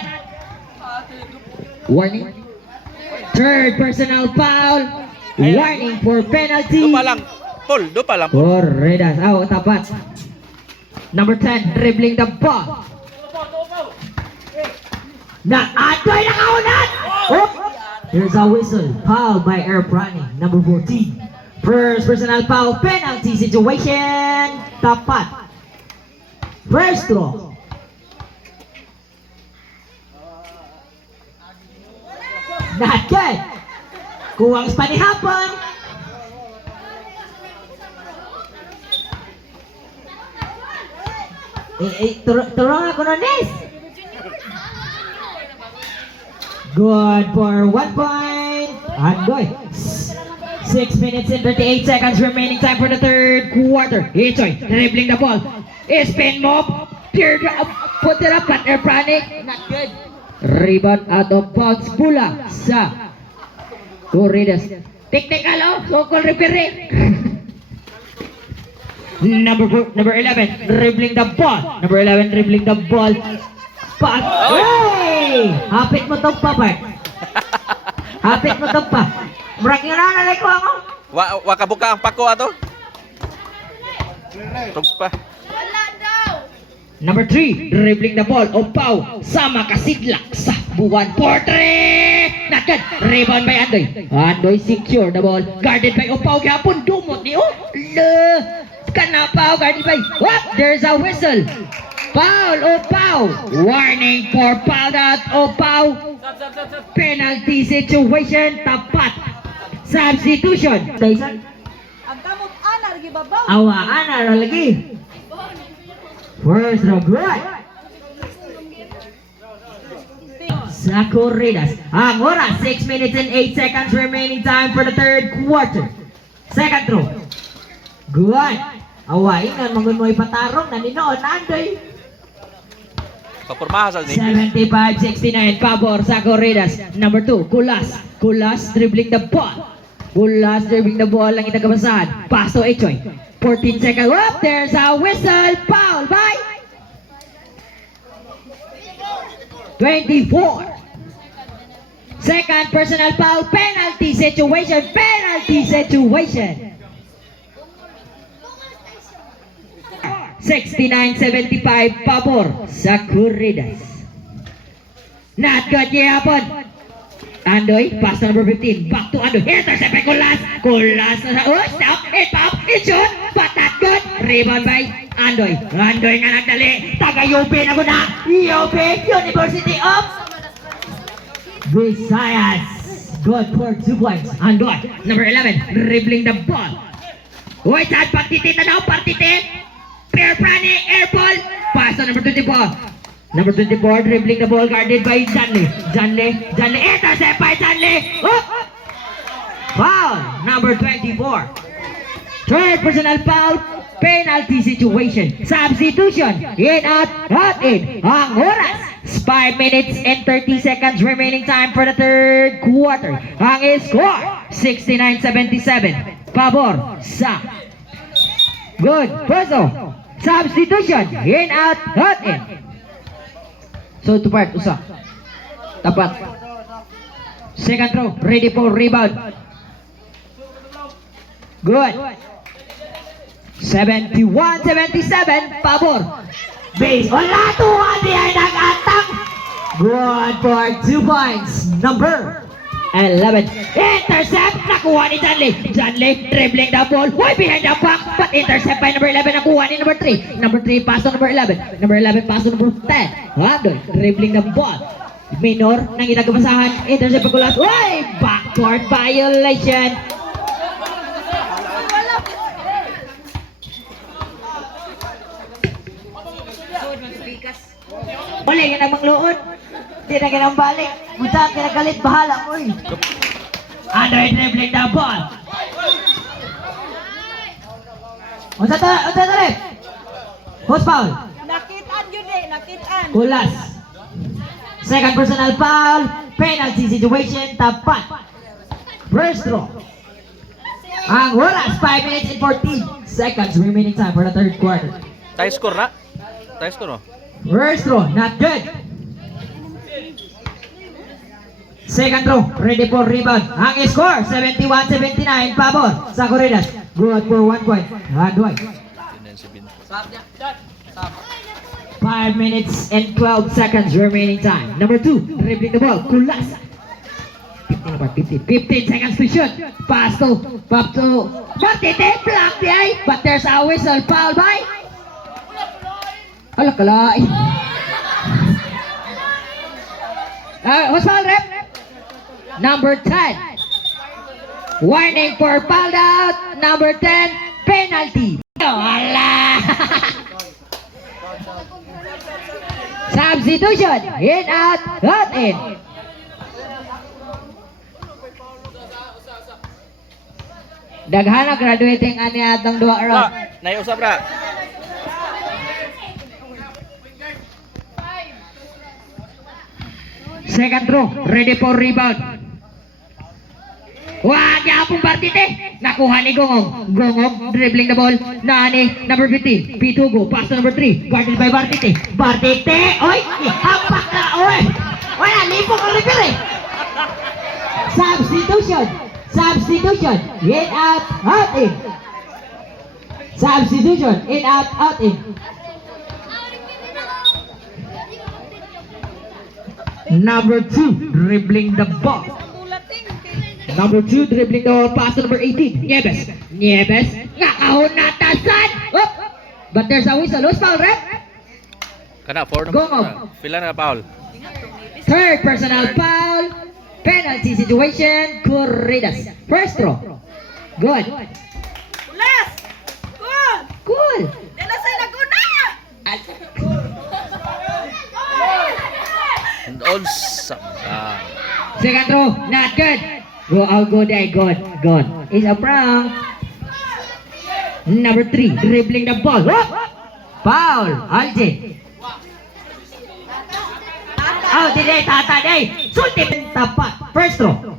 Warning. Third personal foul. Warning for penalty. Doon pa lang. Paul, doon pa lang. Corridas. Tapat. Number 10, dribbling the ball. Andoy nakaunat! Whoop! There's a whistle. Foul by Air Prani. Number 14. First personal foul, penalty situation. Tapat. First throw. Not good. Kuwang panihapon. Turong ako na Nes. Good for 1 point. Andoy. 6 minutes and 38 seconds remaining time for the third quarter. Ichoy dribbling the ball. Spin move. Put it up at Air Pranic. Not good. Rebound out of bounds. Pula sa Corridas. Technical so-called referee. Number 11 dribbling the ball. Number 11 dribbling the ball. Pass. Hey! Hapit mo tong pa, Bart. Hapit mo tong pa. Brak yun na, nalay ko ako. Wakabuka ang pako ato. Tugpa. Number 3, dribbling the ball. Opaw, sama kasidlak sa buwan. 4-3! Not good. Rebound by Andoy. Andoy secure the ball. Guarded by Opaw. Gapon, dumot ni Kanapaw, guarded by. What? There's a whistle. Foul, Opaw. Warning for foul at Opaw. Penalty situation. Tapat. Substitution. Ang kamot anar gibabaw. Ana lagi. First regret. Sa Corridas. Ang oras 6 minutes and 8 seconds remaining time for the third quarter. Second throw. Good. Ingan mong mo ipatarong naninoon Andoy. Kapurmaha sa ni. 75-69 pabor sa Corridas. Number 2, Kulas dribbling the ball. Kulas dribbling the ball lang itagabasahan. Pass to Echoy. 14 seconds. Whoop! There's a whistle. Foul by 24. Second personal foul. Penalty situation. 69-75 pabor sa Corridas. Not good yapon. Andoy, pass number 15. Back to Andoy. Intercept by Kulas. Kulas na sa stop. It pop. It shoot. But not good. Rebound by Andoy. Andoy nga nagdali. Taga-UP na muna. UP, University of Visayas. Good for 2 points. Andoy, number 11. Dribbling the ball. Uy, saan pagtitita daw? Partite. Air Prani. Air ball. Pass to number 24. Number 24, dribbling the ball, guarded by Janley. Intercept by Janley. Foul, number 24. Third personal foul, penalty situation. Substitution, in out in. Ang oras, 5 minutes and 30 seconds remaining time for the third quarter. Ang score, 69-77. Pabor sa good. Puso, substitution, in out in. So to part, usa. Tapat. Second throw, ready for rebound. Good. 71-77, pabor. Base, wala tuwan diyan nag-atang. Good for 2 points. Number 11. Intercept, nakuha ni Janley. Janley, dribbling the ball. Why behind the back? But intercept by number 11, nakuha ni number 3. Number 3, pass to number 11. Number 11, pass to number 10. Andoy, dribbling the ball. Minor, nang itagabasahan. Intercept pa Kulas. Why? Backcourt violation. yan ang mangluon. Di na ganang balik. Munta kinagalit, bahala mo eh. Under dribbling the ball. Unsa ref? Post foul. Nakitaan yun eh, nakitaan. Kulas. Second personal foul. Penalty situation. Tapat. First draw. Ang oras, 5 minutes and 14 seconds remaining time for the third quarter. Tie score na? Tie score no? First throw, not good. Second throw, ready for rebound. Ang score, 71-79, pabor sa Corridas. Good for 1 point. Handway. 5 minutes and 12 seconds remaining time. Number 2, dribbling the ball. Kulas. 15 seconds to shoot. Pass to Batite, block the eye. But there's a whistle, foul by. Ala kalay. What's foul, rep? Number 10. Warning for foul out. Number 10, penalty. Ala. Substitution. In, out, in. Daghana graduating ani atong duha Ah, ra. naiusap ra. Second throw, ready for rebound. Wag yapong Bartite. Nakuha ni Gongong. Gongong dribbling the ball. Nani number 15. Pitugo pass to number 3. Guarded by Bartite. Bartite. Oy, hapak ka oy. Wala lipo ka referee. Substitution. In, out, in. Substitution. In, out, in. Number 2, dribbling the ball. Number 2, dribbling the ball. Pass to number 18. Nieves. Nakahon natasan. Oh! But there's a whistle. Who's foul, rep? Kana 4 Go, go. Pila na foul. Third personal foul. Penalty situation. Corridas. First throw. Good. Ulas! Cool! Cool. Dala sa Laguna! Odds. Second throw. Not good. Go out, go there. Good. It's a prank. Number 3. Dribbling the ball. Oh! Foul. Algin. Oh, today, tata day. Sulti tapat. First throw.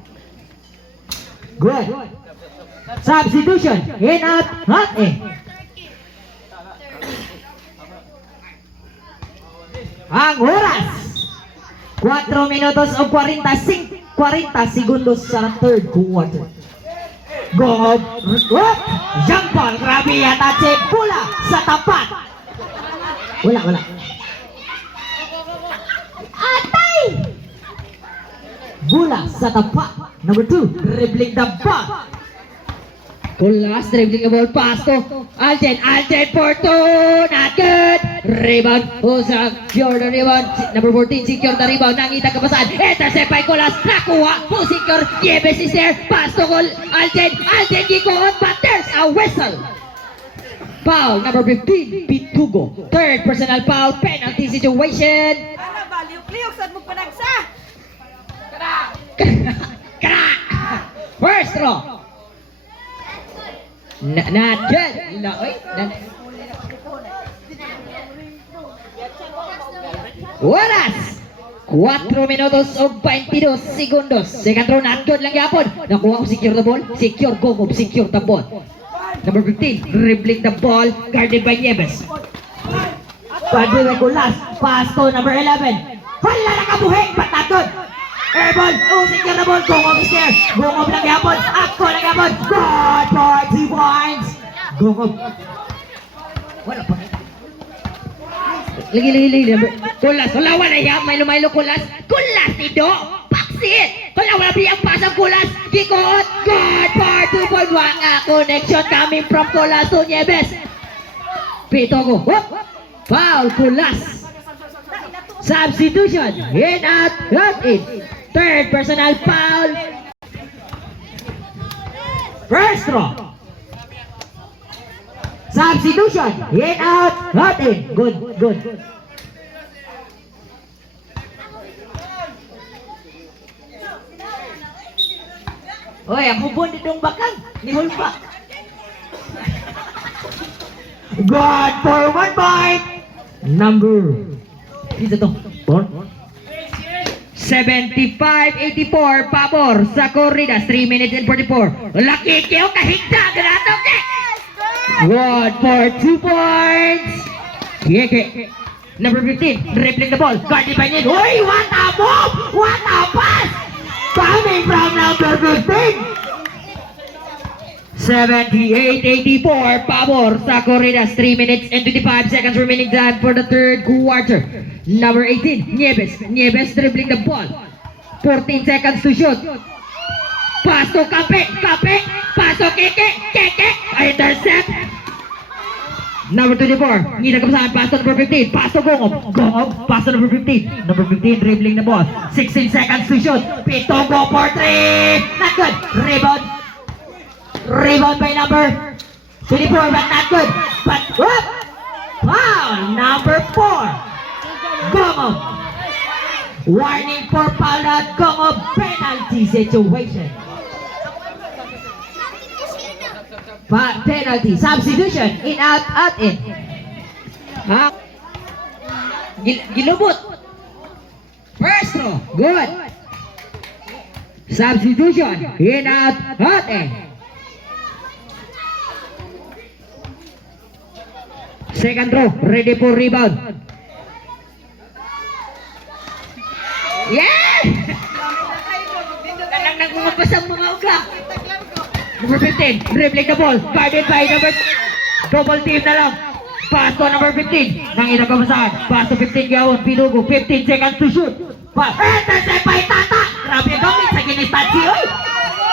Good. Substitution. In, out, in. Ang oras. 4 minutos o 40 segundos sa third quarter. Go. Jump ball. Grabe yata si Pula sa tapat. Wala. Atay! Bula sa tapat. Number 2, dribbling the ball. Kulas, dribbling the ball. Pass to Alten for 2. Not good. Rebound. Usag. Jordan rebound. Number 14, secure the rebound. Nangita kapasan. Intercept by Kulas. Nakuha. Who secure. Nieves is there. Pass to Alten gikoon. But there's a whistle. Foul. Number 15, Pitugo. Third personal foul. Penalty situation. Ana ba, liuk-liuk saan mo panagsa? Crack! First throw. Not good. Oras. 4 minutos o 22 segundos. Second throw, not good lang yapon. Nakuha ko secure the ball. Secure the ball. Number 15, dribbling the ball. Guarded by Nieves. Guarded by Kulas. Pass to number 11. Hala nakabuhing patatod. Airball. Secure the ball. Gongom is there. Gongom lang yapon. Ako lang yapon. God for 3 points. Gongom. Wala pa. Lagi. Kulas. Wala yan. Milo Kulas. Kulas ito. Paksit. Wala biyang pasang Kulas. Gikoot. God for 2 points. Wanga connection coming from Kulas to Nieves. Pitogo. Foul Kulas. Substitution. In, out, in. Third personal foul. First throw. Substitution. In, out, in. Good. Oy, ako po nitong bakang. Ni Hulpa. God for 1 point. Number. Dito to. 75-84 pabor sa Corridas. 3 minutes and 44. Laki kayo kahigda. Ganato ke. God for 2 points. Kike. Number 15. Dribbling the ball. Guarded by Nid. Uy, what a move! What a pass! Coming from number 15. 78-84 pabor sa Corridas. 3 minutes and 25 seconds remaining time for the third quarter. Number 18, Nieves. Nieves dribbling the ball. 14 seconds to shoot. Pass to Kape. Kape. Pass to Keke. Keke. Intercept. Number 24, Nida Kapasahan. Pass to number 15. Pass to Gongob. Gongob. Pass to number 15. Number 15 dribbling the ball. 16 seconds to shoot. Pito go for 3. Not good. Rebound. Rebound by number 24, but not good. But whoop! Foul number 4. Gomo. Warning for foul at Gomo. Penalty situation. Penalty. Substitution. In, out, in. Ha? Gilubot. First throw. Good. Substitution. In, out, in. Second throw, ready for rebound. Yeah! Kanang nagmumabas ang mga uga. Number 15, dribbling the ball. Guarded by number... Double team na lang. Pass to number 15. Nangina Kapasahan. Pass to 15 gawon. Pinugo. 15 seconds to shoot. Pass. Intercept by Tata. Grabe ang gamit sa ginistansi. Oy!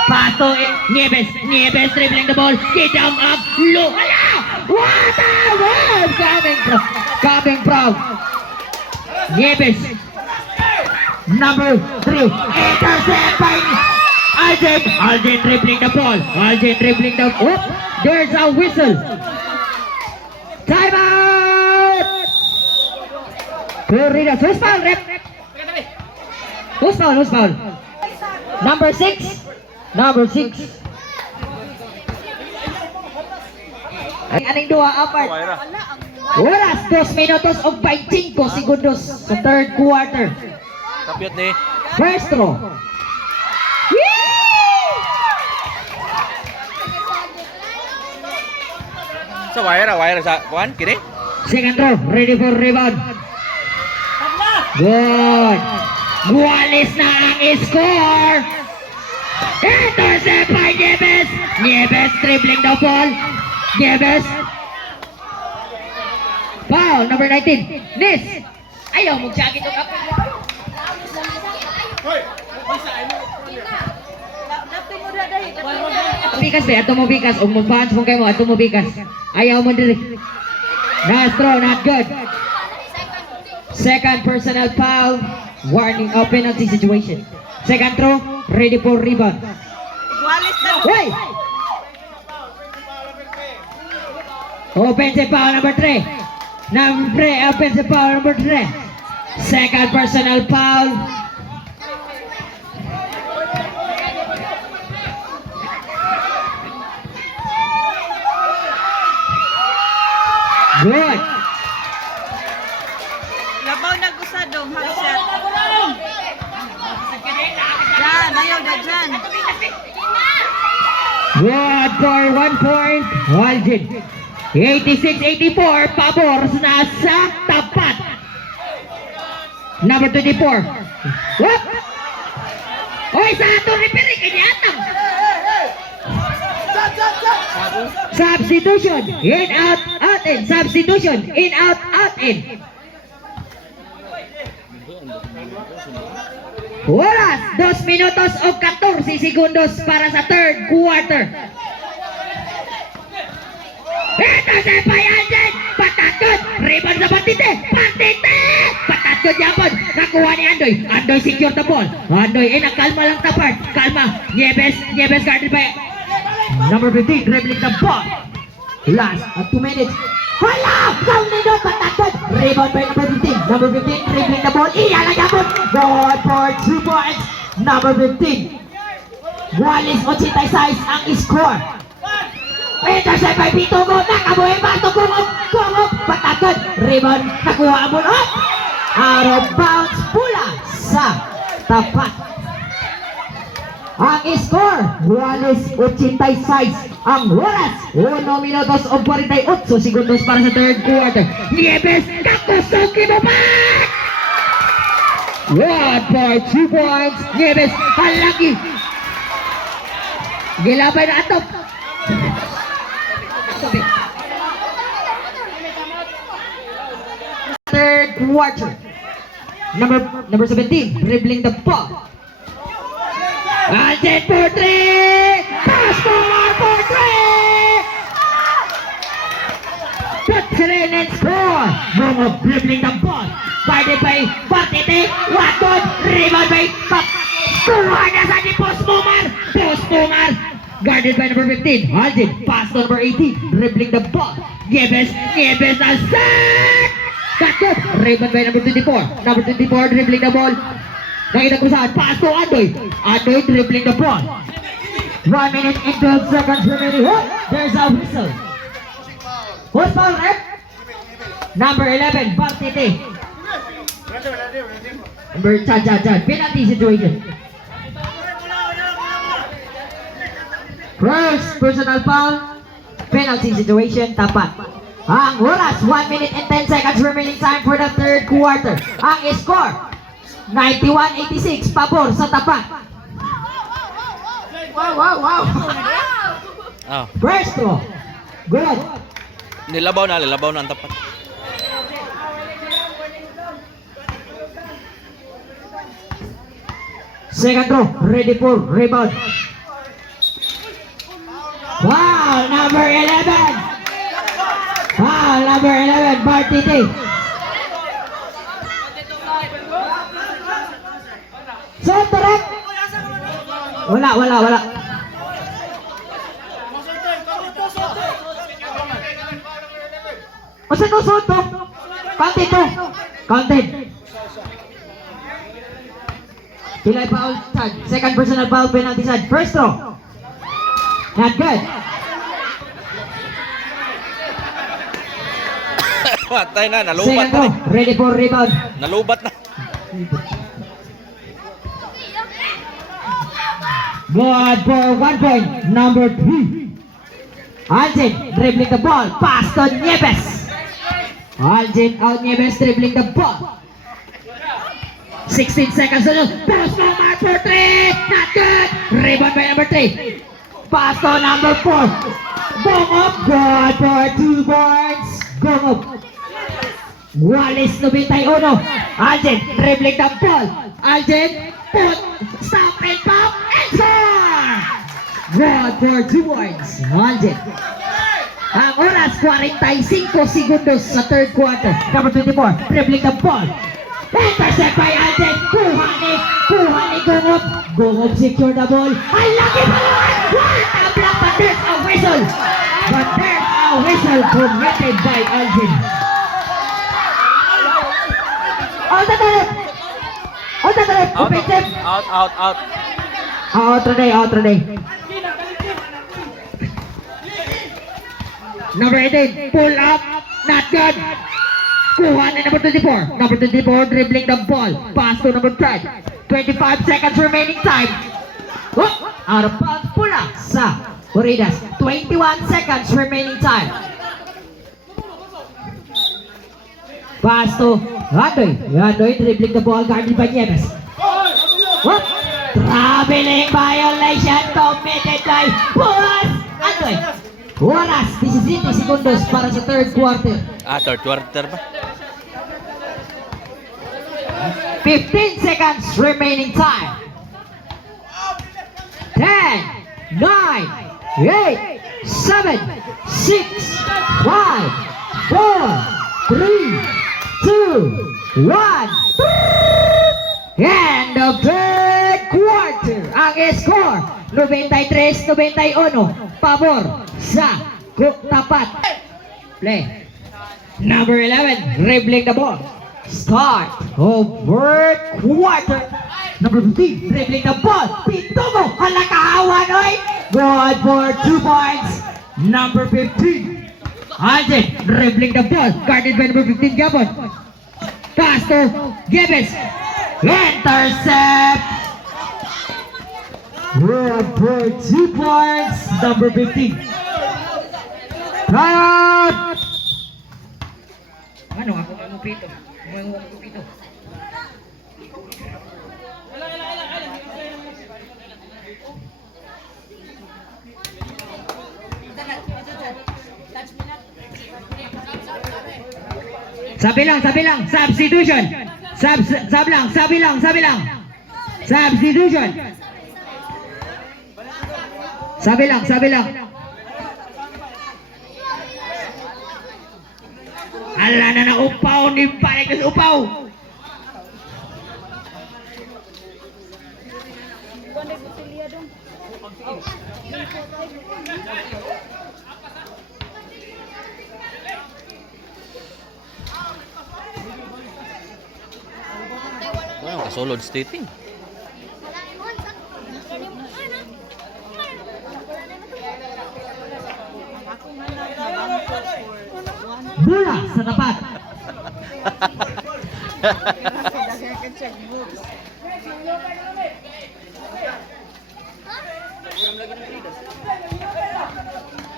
Pass to Nieves. Nieves dribbling the ball. Get down up. Low. Hala! What a move! Coming from Nieves. Number 3. Intercept by Alden. Alden dribbling the ball. Alden dribbling the... Oh, there's a whistle. Time out! Corridas. Who's foul, rep? Who's foul? Who's foul? Number 6. Number 6. Aning dua, apat. Oras, 2 minutos o 25 segundos sa third quarter. Kapyat ni. First throw. Sa wire sa kuan kini. Second throw, ready for rebound. Good. Gualis na ang score. Intercept by Nieves. Nieves dribbling the ball. Nieves. Foul, number 19. Nis. Ayaw, mag-jacket o kapit. Bikas deh, ato mo bikas. O mag-punch mo kayo mo, ato mo bikas. Ayaw mo diri. Nice throw, not good. Second personal foul. Warning, penalty situation. Second throw, ready for rebound. Igualis na. Hey! Offensive foul number 3. Offensive foul number 3. Second personal foul. Good. Labaw na gusadong half shot. Yan, ayaw na dyan. Good for 1 point. Walgin. 86-84. Pabor na sa tapat. Number 24. What? Oy, sa ato referee kanya atang. Substitution. In, out, out, in. Substitution. In, out, in. Oras, 2 minutos o 14 segundos para sa third quarter. Ito sa Payansin! Patatod! Rebound sa Patite! Patite! Patatod yapon! Nakuha ni Andoy! Andoy secure the ball! Andoy, nakalma lang tapart! Kalma! Nieves guarded by... Number 15, dribbling the ball! Last, 2 minutes. Wala! Foul nito! Patatod! Rebound by number 15. Number 15, dribbling the ball. Iyalang yapon! Good for 2 points! Number 15. Wallace 86 ang score. Intercept by Pitugo, nakabuhay ba ito, gungog, patagod, rebound, nakuha ang bulot, out of bounds, pula sa tapat. Ang score, Wallace 86, ang oras, 1 minutos o 48 segundos para sa third quarter. Nieves, Kakusuki mo pa! 1 point, 2 points, Nieves, halagi. Gilabay na atop. Third quarter. Number 17, dribbling the ball. Alden for 3! Pass for 3! Put 3 and score! Momo dribbling the ball. Guarded by Bartete. Watod. Rebound by Pap. Kuha na sa ni Post Mumar. Guarded by number 15. Alden. Pass to number 18. Dribbling the ball. Nieves na set! Takot. Rebound by number 24. Number 24 dribbling the ball. Nakita ko saan. Pass to Andoy. Andoy dribbling the ball. 1 minute and 12 seconds remaining. There's a whistle. Who's foul, ref? Number 11, Bartete. Number Chan. Penalty situation. First personal foul. Penalty situation. Tapat. Ang oras, 1 minute and 10 seconds remaining time for the third quarter. Ang score, 91-86, pabor sa tapat. Wow. Ah, First throw. Good. nilabaw na ang tapat. Second throw, ready for rebound. Wow, number 11. Wow, number 11, Bartete. Shot direct. Wala. Masa no shot to? Counted to. Counted. Pilay foul tag. Second personal foul, penalty side. First throw. Not good. Patay na, nalubat Second na. throw. Ready for rebound. Nalubat na. Good for 1 point. Number 3. Alden dribbling the ball. Pass to Nieves. Alden out Nieves dribbling the ball. 16 seconds to go. Post moment for 3. Not good. Rebound by number 3. Pass to number 4. Boom up. Good for 2 points. Go up. Wallace 91. Alden dribbling the ball. Alden put. Stop and pop. And score. Good for 2 points. Alden. Ang oras 45 segundos sa third quarter. Number 24 dribbling the ball. Intercept by Alden. Kuha ni Gungop. Gungop secure the ball. Ang laki pa naman! What a block! But there's a whistle. Committed by Alden. Out the target. Offensive. Out. Outrade. Number 18, pull up, not good. Kuha na number 24. Number 24 dribbling the ball. Pass to number 10. 25 seconds remaining time. Out of bounds, pula sa Corridas. 21 seconds remaining time. Pass to Andoy dribbling the ball, guarded by Nieves. Traveling violation committed by Pulas Andoy. Oras, 17 segundos para sa third quarter. Third quarter ba? 15 seconds remaining time. 10, 9, 8, 7, 6, 5, 4, 3, 2, 1. End of third quarter. Ang score, 93-91. Pabor sa tapat. Play. Number 11, dribbling the ball. Start of third quarter. Number 15, dribbling the ball. Pintugo. Hala kahawan, oy. Good for 2 points. Number 15. Alden, dribbling the ball. Guarded by number 15, Gabon. Pass to Gibbons. Intercept. Good for 2 points. Number 15. Cut. Ano ako magupito? Ano ako magupito? Sabi lang, substitution. Sabi lang. Substitution. Sabi lang. Ala na upaw ni balik sa upaw. Wow, kasolid stating. Bola sa tapat.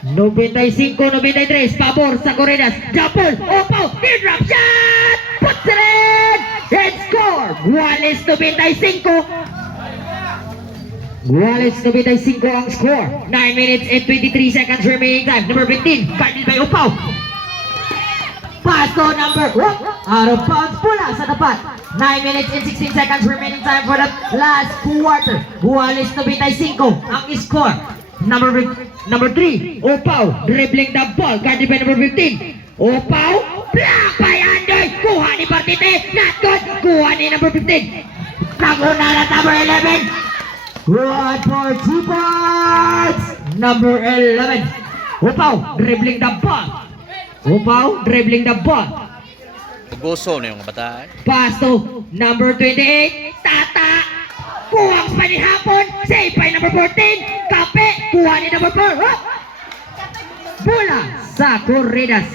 Noventa-cinco, 93, pabor sa Corridas. Jump ball, Opaw, drop shot! Puts it in! And score! Wallace 95. Wallace 95 ang score. 9 minutes and 23 seconds remaining time. Number 15, guarded by Opaw. Pass to number 1. Out of bounds, bola sa tapat. 9 minutes and 16 seconds remaining time for the last quarter. Wallace 95 ang score. Number 3, Opaw, dribbling the ball, guarded by number 15. Opaw, block by Andoy, kuha ni Partite, not good, kuha ni number 15. Naguna na number 11. Good for 2 points. Number 11. Opaw, dribbling the ball. Gusto na yung kabataan. Pass to number 28, Tata. Kuha pa ni Hapon, save by number 14. Kape, kuha ni number 4. Bola sa Corridas.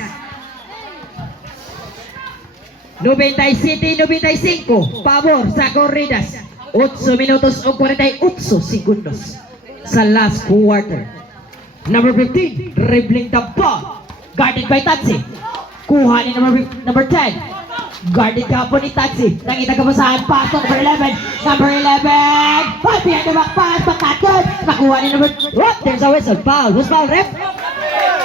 97-95, pabor sa Corridas. 8 minutos o 48 segundos sa last quarter. Number 15, dribbling the ball. Guarded by Tatsi. Kuha ni number 10. Guarded ka po ni Tatsi. Nangita ka basahan. Pass to number 11. Number 11. Behind the back pass. Pagkatod. Nakuha ni number... Oh, there's a whistle. Foul. Who's foul, ref?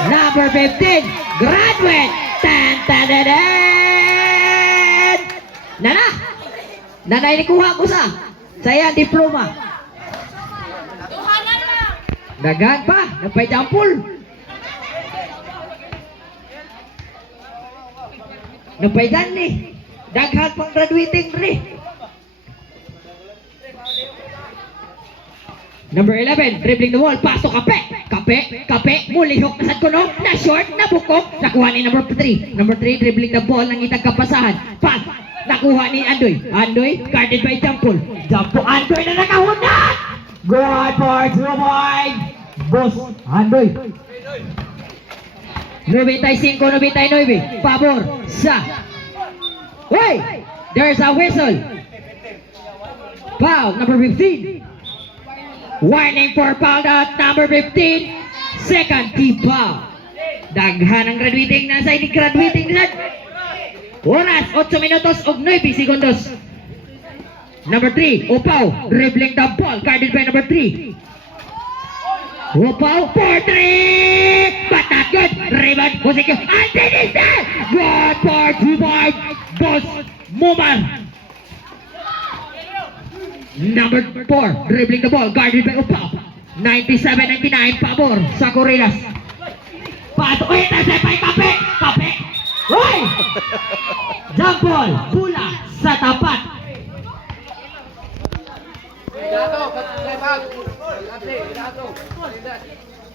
Number 15. Graduate. Tan-tan-tan-tan. Nana, ini kuha ko sa. Saya diploma. Dagan pa. Napay jampul. Napaidan ni. Daghan pang graduating rin. Number 11, dribbling the wall. Paso Kape. Mulihok na sad ko no. Na short, na bukok. Nakuha ni number 3. Number 3, dribbling the ball. Nangitang kapasahan. Pass. Nakuha ni Andoy, guarded by Jampol. Andoy na nakahunat. Good for 2 points. Boss, Andoy. 95-99, pabor sa. Wait, there's a whistle. Foul, number 15. Warning for foul at number 15. Second team foul. Daghan ang graduating na sa graduating na. Oras, 8 minutos o 9 segundos. Number 3, Opaw, dribbling the ball, guarded by number 3. Opaw for 3, but not good. Rebound, Jose Antin is there. Good for 2 points. Boss Mumar. Number 4, dribbling the ball, guarded by Opaw. 97-99, pabor sa Corridas. Pato, intercept by Kape. Hoy! Jump ball, bola sa tapat.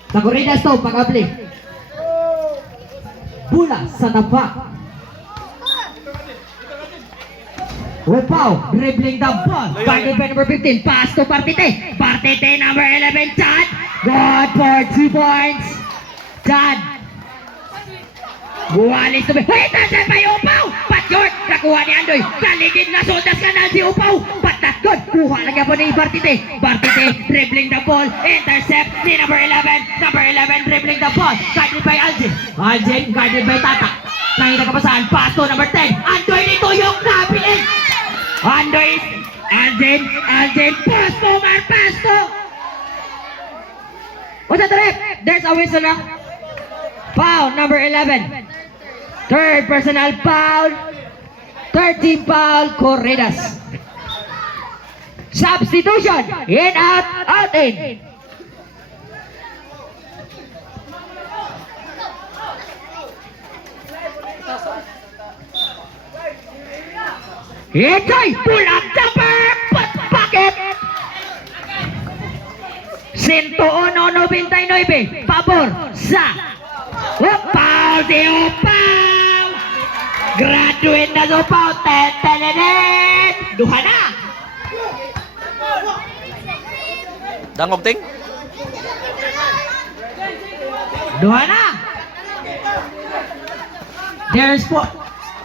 Sa Corridas to, pag-apply. Bola sa tapat. Upao, dribbling the ball. Guarded by number 15. Pass to Partite. Partite, number 11, Chad. Good for 2 points. Chad. Buwalis to be. Wait, nasan ba yung Upao? Pat short. Nakuha ni Andoy. Taligid na sodas ka na si Upao. Pat that good. Kuha lang po ni Partite. Partite, dribbling the ball. Intercept ni number 11. Number 11, dribbling the ball. Guarded by Algin. Algin, guarded by Tata. Nakita ka pa saan? Pass to number 10. Andoy nito yung napiling. Andoy. Algin. Pass to man. Pass to. What's that ref? There's a whistle na. Foul, number 11. Third personal foul. 13 foul, Corridas. Substitution. In, out, in. Ito'y pull up jumper. Put pocket. 101-99. Pabor sa Upao si Upao. Graduate na si Upao. Tetenenet. Duha na. Dangog ting. Duha na. There's four.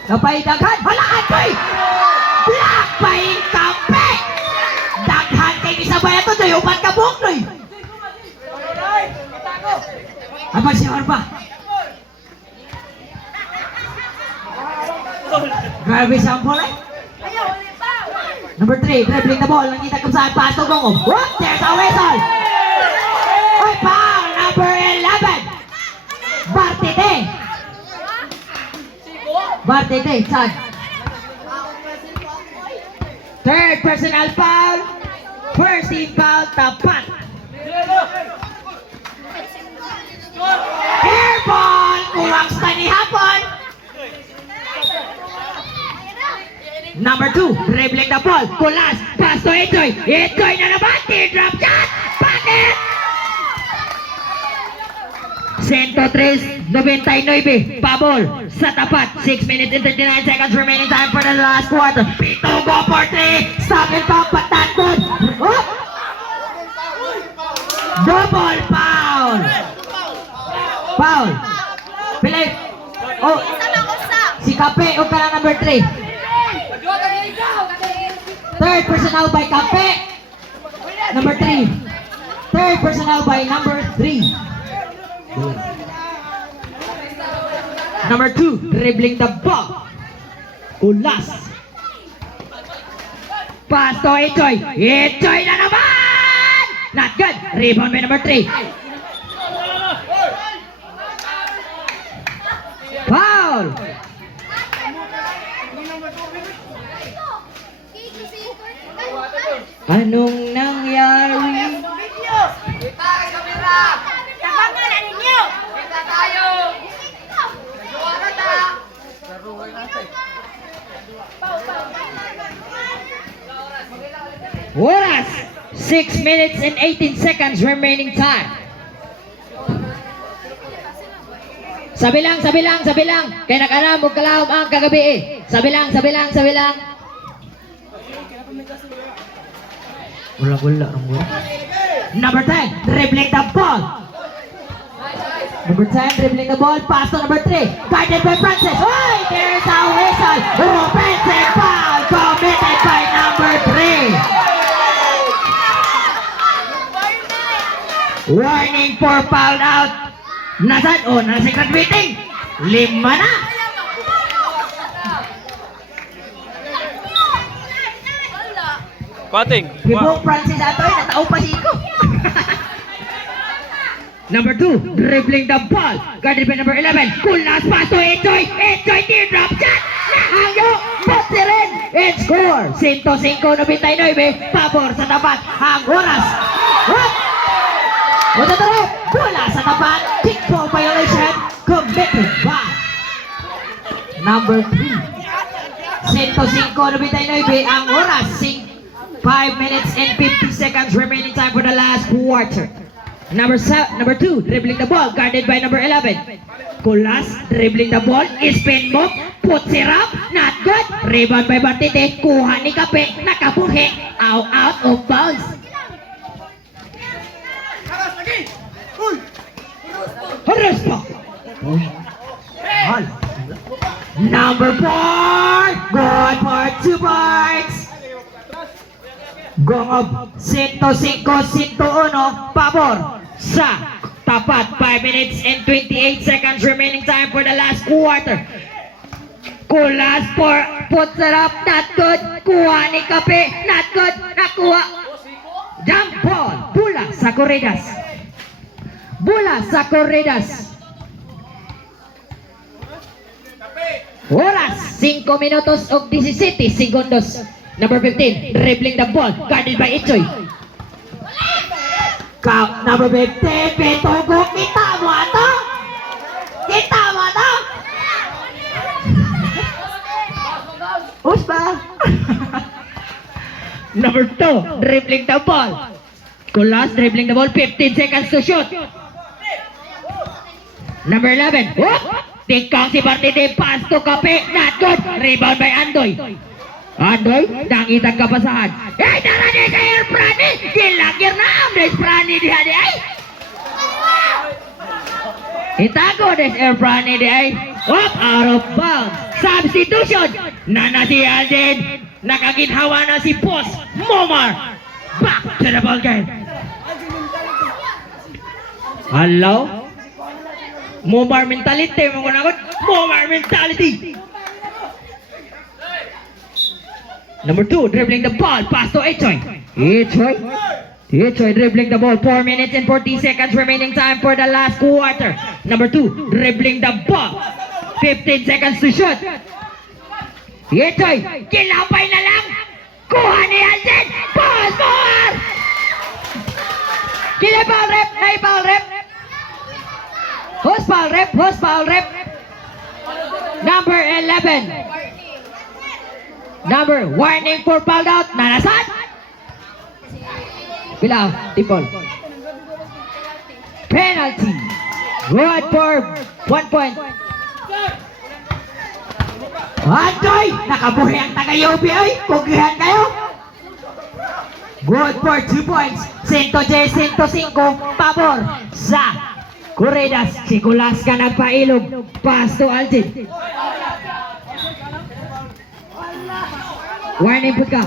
Napay daghan. Hala, Andoy. Black by Kampe. Daghan kay Isabay ito. Doy, upat ka buhok, Doy. Apa si Orba? Grabe siya ang bola. Number 3, dribbling the ball. Nakita kung saan pass to Gongom. Whoop! There's a whistle! Oy, foul! Number 11! Bartete, Chad. Third personal foul. First team foul, tapat. Airball! Kurang sa ni Hapon. Number 2, dribbling the ball. Kulas, pass to Etoy. Etoy na naman, teardrop shot. Bakit? 103-99. Pabol sa tapat. 6 minutes and 39 seconds remaining time for the last quarter. Pito go for 3. Stop and pop, patantod. Oh! Double foul. Foul. Pilip. Oh. Si Kape o ka na number 3. Third personal by Kape. Number 3. Third personal by number 3. Number 2, dribbling the ball. Ulas. Pass to Etoy. Etoy na naman! Not good. Rebound by number 3. Foul! Anong nangyari? Oras! 6 minutes and 18 seconds remaining time. Sabilang. Kaya nakaram o kalawam ang kagabi eh. Sabilang. Wala. Number 10, dribbling the ball. Number 10, dribbling the ball. Pass to number 3. Guarded by Francis. Oh, there's a whistle. Offensive foul committed by number 3. Warning for foul out. Nasaan? Oh, nasa secret meeting. 5 na. Pating. Pibong Francis Atoy, natao pa siko. Number 2, dribbling the ball. Guarded by number 11. Kulas pass to Etoy. Etoy teardrop shot. Nahayo. Potsirin. And score. 105-99. Pabor sa tapat. Ang oras. What? Matataro. Bola sa tapat. Kick ball violation. Committed by number 3. 105-99. Ang oras. 5 minutes and 50 seconds remaining time for the last quarter. Number 2, dribbling the ball, guarded by number 11. Kulas, dribbling the ball, spin move, puts it up, not good. Rebound by Bartite, kuha ni Kape, nakabuhi, out of bounds. Haras pa. Uy. Hal. Number 4, good for 2 points. Gob, 105-101, pabor sa tapat. 5 minutes and 28 seconds remaining time for the last quarter. Kulas for puts it up, not good. Kuha ni Kape, not good. Nakuha. Jump ball, bola sa Corridas. Bola sa Corridas. Oras, 5 minutos o 17 segundos. Number 15, dribbling the ball, guarded by Ichoy. Count number 15, Betogo, kita mo ito? Kita mo ito? Uspa? Number 2, dribbling the ball. Kulas, dribbling the ball, 15 seconds to shoot. Number 11, whoop! Tingkang si Bartite, pass to Kape, not good. Rebound by Andoy. Andoy, nangitang kapasahan. Eh, narani sa Air Prani! Gilagir na ang Des Prani diha di ay! Itago des Air Prani di ay! Up, out of bounds! Substitution! Nana si Alden! Nakaginhawa na si Boss Momar! Back to the ball game! Hello? Momar mentality! Momar mentality! Number 2, dribbling the ball, pass to Echoy. Echoy dribbling the ball, 4 minutes and 40 seconds remaining time for the last quarter. Number 2, dribbling the ball, 15 seconds to shoot. Echoy, kilapay na lang. Kuha ni Alden, pass more! Kilapal rep, naipal rep. Host ball rep. Number 11. Number, warning for foul out. Nanasan? Pila, tipol. Penalty. Good for 1 point. Andoy, nakabuhi ang taga-UP ay. Pugihan kayo. Good for 2 points. 110-105, pabor sa Corridas. Si Kulas ka nagpailog. Pass to Alcid. Warning put ka.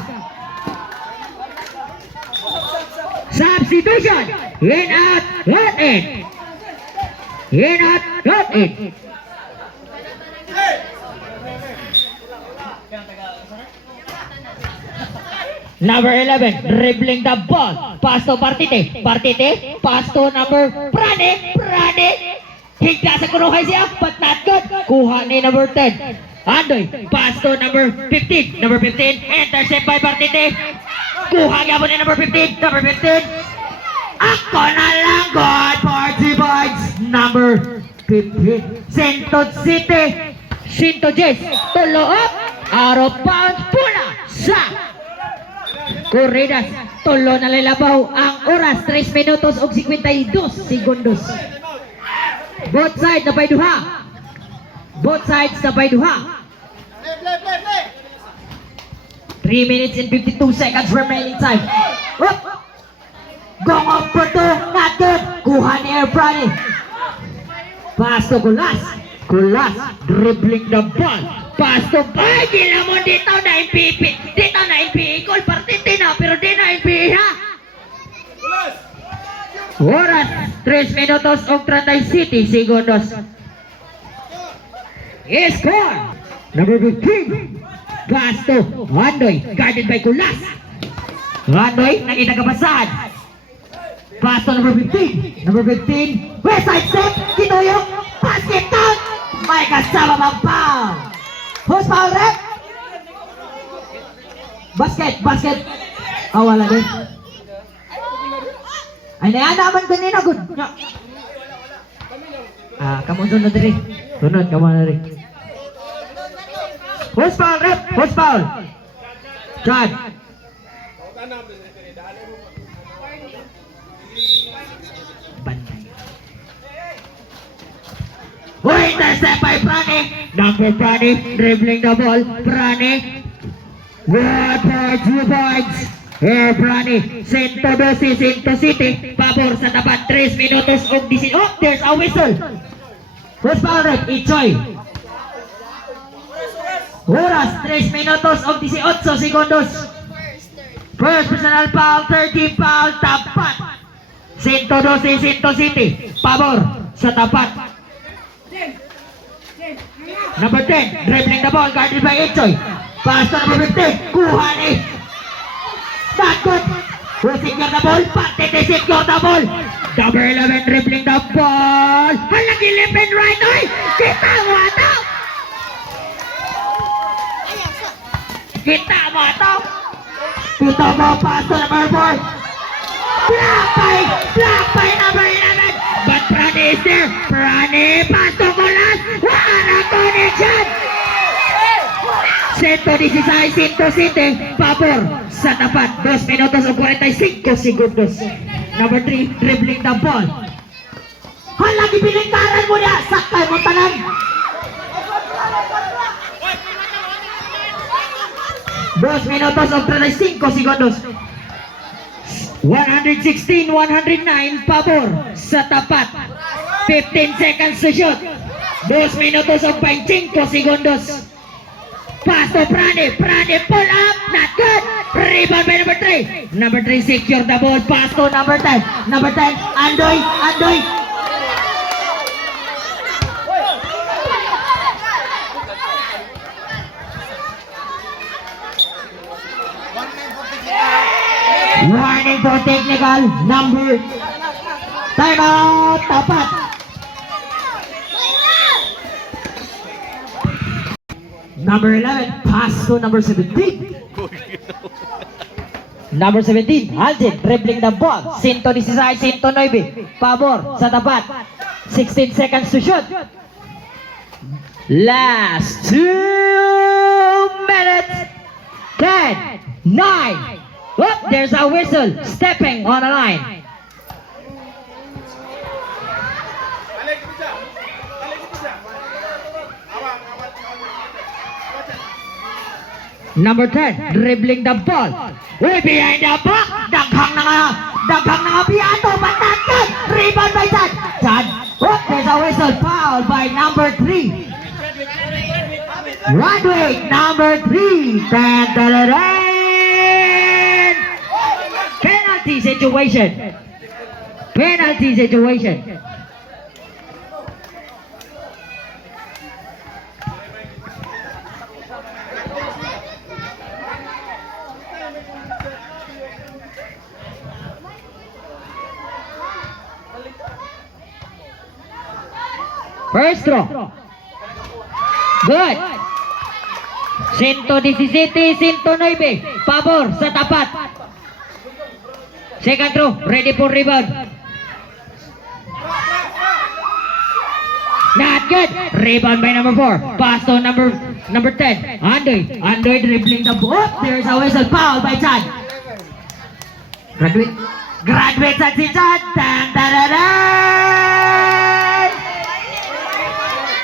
Substitution. In out, not in. In out, not in. Number 11, dribbling the ball. Pass to Bartite. Bartite, pass to number Prane. Prane. Higda sa kuruhay siya, but not good. Kuha ni number 10. Andoy, pass to number 15. Number 15, intercept by Bartite. Kuha nga po ni number 15. Number 15. Ako na lang, God for 2 points. Number 15. Sintot City. Sinto Jess. Tulo up. Out of bounds. Pula sa Corridas. Tulo na lalabaw ang oras. 3 minutos o 52 segundos. Both sides na duha. Both sides na duha. 3 minutes and 52 seconds remaining time. Up. Gong up for 2. Not good. Kuha ni Air Prani. Pass to Kulas. Kulas dribbling the ball. Pass to Bagil mo dito na MPP. Dito na MPP. Call partite na pero di na MPP ha. Oras 3 minutos o 37 segundos. Score number 15. Pass to Andoy, guarded by Kulas. Andoy, nakita kapasahan. Pass to number 15. Number 15. West side step. Kituyok. Basket down. May kasama pang foul. Who's foul rep? Basket. Wala din. Ay, naman ganina. Good. Kamu sunod rin. Sunod, kamu na rin. Who's foul rep? Who's foul? Chad. Intercept by Prane. Number Prane, dribbling the ball. Prane. Good for 2 points. Here Prane, Sinto Dosi, Sinto City. Pabor sa tapat, 3 minutos og 10. Oh, there's a whistle. First foul rate, Ichoy. Oras, 3 minutos og 18 segundos. First personal foul, 13 foul, tapat. Sinto Dosi, Sinto City. Pabor sa tapat. Number 10, dribbling the ball, guarded by Ichoy. Pass to number 15, kuha ni. Not good. Who secure the ball? Pati they secure the ball. Number 11, dribbling the ball. Halagi left and right, oy! Kita mo ito! Kita mo ito! Kita mo, pass to number 4. Block by number 11. But Prane is there. Prane, pass to Colas. What a connection! Sinto 16, Sinto City. Pabor sa tapat. 2 minutos o 45 segundos. Number 3, dribbling the ball. Halagi piningkaran mo niya. Sakay mo tanan. Dos minutos o 35 segundos. 116, 109. Pabor sa tapat. 15 seconds to shoot. 2 minutos o 25 segundos. Pass to Prane, Prane pull up, not good. Rebound by number 3. Number 3 secure the ball. Pass to number 10. Number 10, Andoy, Andoy. Warning for technical. Number. Time out. Tapat. Number 11, pass to number 17. Number 17, Aldin, dribbling the ball. Sinto 16, Sinto 9. Pabor sa tapat. 16 seconds to shoot. Last 2 minutes. 10, 9. Oh, there's a whistle. Stepping on the line. Number 10, dribbling the ball. Way behind the back. Daghang na nga piato. Patakan. Rebound by Chad. Chad. Oh, there's a whistle. Foul by number 3. Runway number 3. Penalty situation. Penalty situation. First throw. Good. Sinto 17, Sinto 9. Pabor sa tapat. Second throw. Ready for rebound. Not good. Rebound by number 4. Pass to number 10. Andoy. Andoy dribbling the ball. There's a whistle. Foul by Chad. Graduate sa si Chad.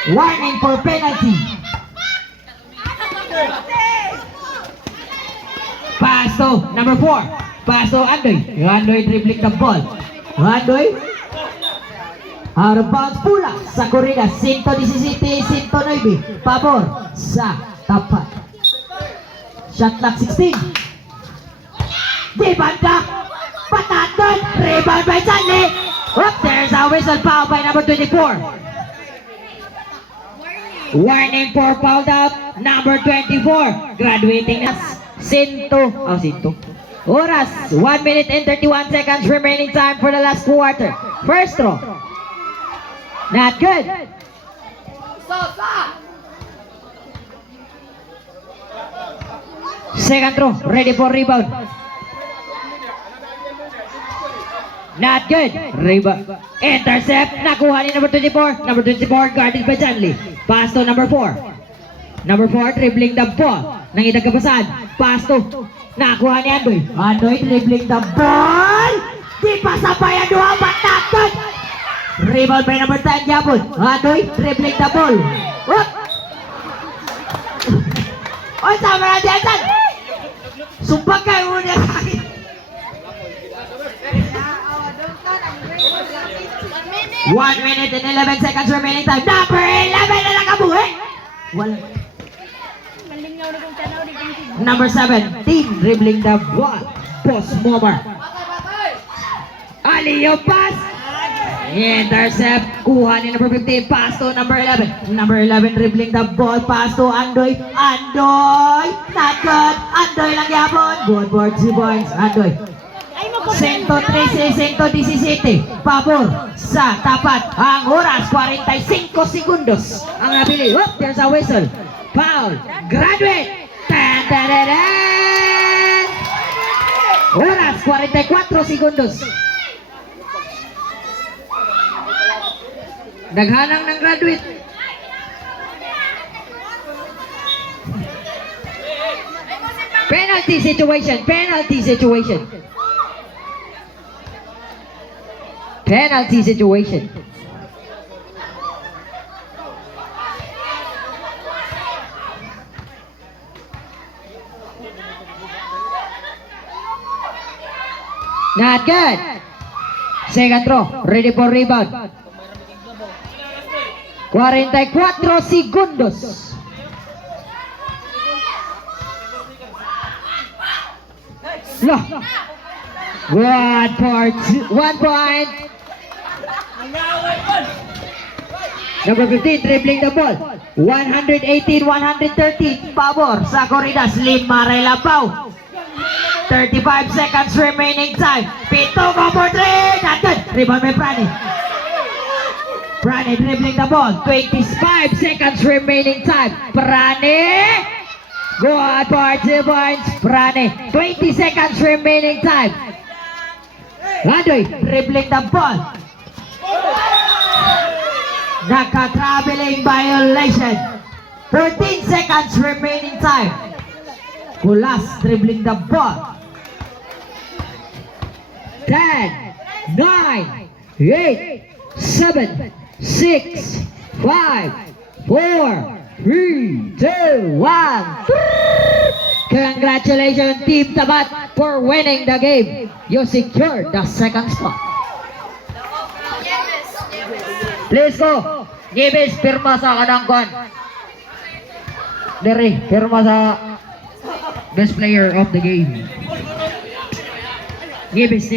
Warning for penalty. Pass to number 4. Pass to Andoy. Andoy dribbling the ball. Andoy. Out of bounds pula sa corrida. Sinto 17, Sinto 9. Pabor sa tapat. Shot clock 16. Di banda. Pataton. Rebound by Chanley. Oh, there's a whistle. Foul by number 24. Warning for fouled out. Number 24. Graduating na Sinto. Sinto. Oras. 1 minute and 31 seconds remaining time for the last quarter. First throw. Not good. Second throw. Ready for rebound. Not good. Rebound. Intercept. Nakuha ni number 24. Number 24 guarded by Chanley. Pass to number 4. Number 4 dribbling the ball. Nangitag kapasan. Pass to. Nakuha ni Andoy. Andoy dribbling the ball. Di pa sabay ang duha. But not good. Rebound by number 10, Yapon. Andoy, dribbling the ball. Whoop! Oy, sama na dyan! Sumpag kayo muna sa akin. 1 minute and 11 seconds remaining time. Number 11 na nakabuhi. Wala. Number 17, dribbling the ball. Boss Momar. Aliyo pass. Intercept. Kuha ni number 15. Pass to number 11. Number 11 dribbling the ball. Pass to Andoy. Andoy. Not good. Andoy lang yapon. Good board 2 points. Andoy. 113, 117. Pabor sa tapat. Ang oras 45 segundos. Ang nabili. Whoop, there's a whistle. Foul. Graduate. Tan, tan, tan, tan. Oras 44 segundos. Naghanang ng graduate. Penalty situation. Penalty situation. Penalty situation. Not good. Second throw. Ready for rebound. 44 segundos. Loh. 1 point. Number 15 dribbling the ball. 118-113. Pabor sa Corridas. 5 relapaw. 35 seconds remaining time. Pito go for 3. Not good. Rebound by Prani. Prani dribbling the ball. 25 seconds remaining time. Prani. Good for 2 points. Prani. 20 seconds remaining time. Andoy dribbling the ball. Naka-traveling violation. 13 seconds remaining time. Kulas dribbling the ball. 10, 9, 8, 7, 6, 5, 4, 3, 2, 1. Congratulations, Team Tabat, for winning the game. You secured the second spot. Please go. Gibis, pirma sa kanangkon. Dere, pirma sa best player of the game. Gibis.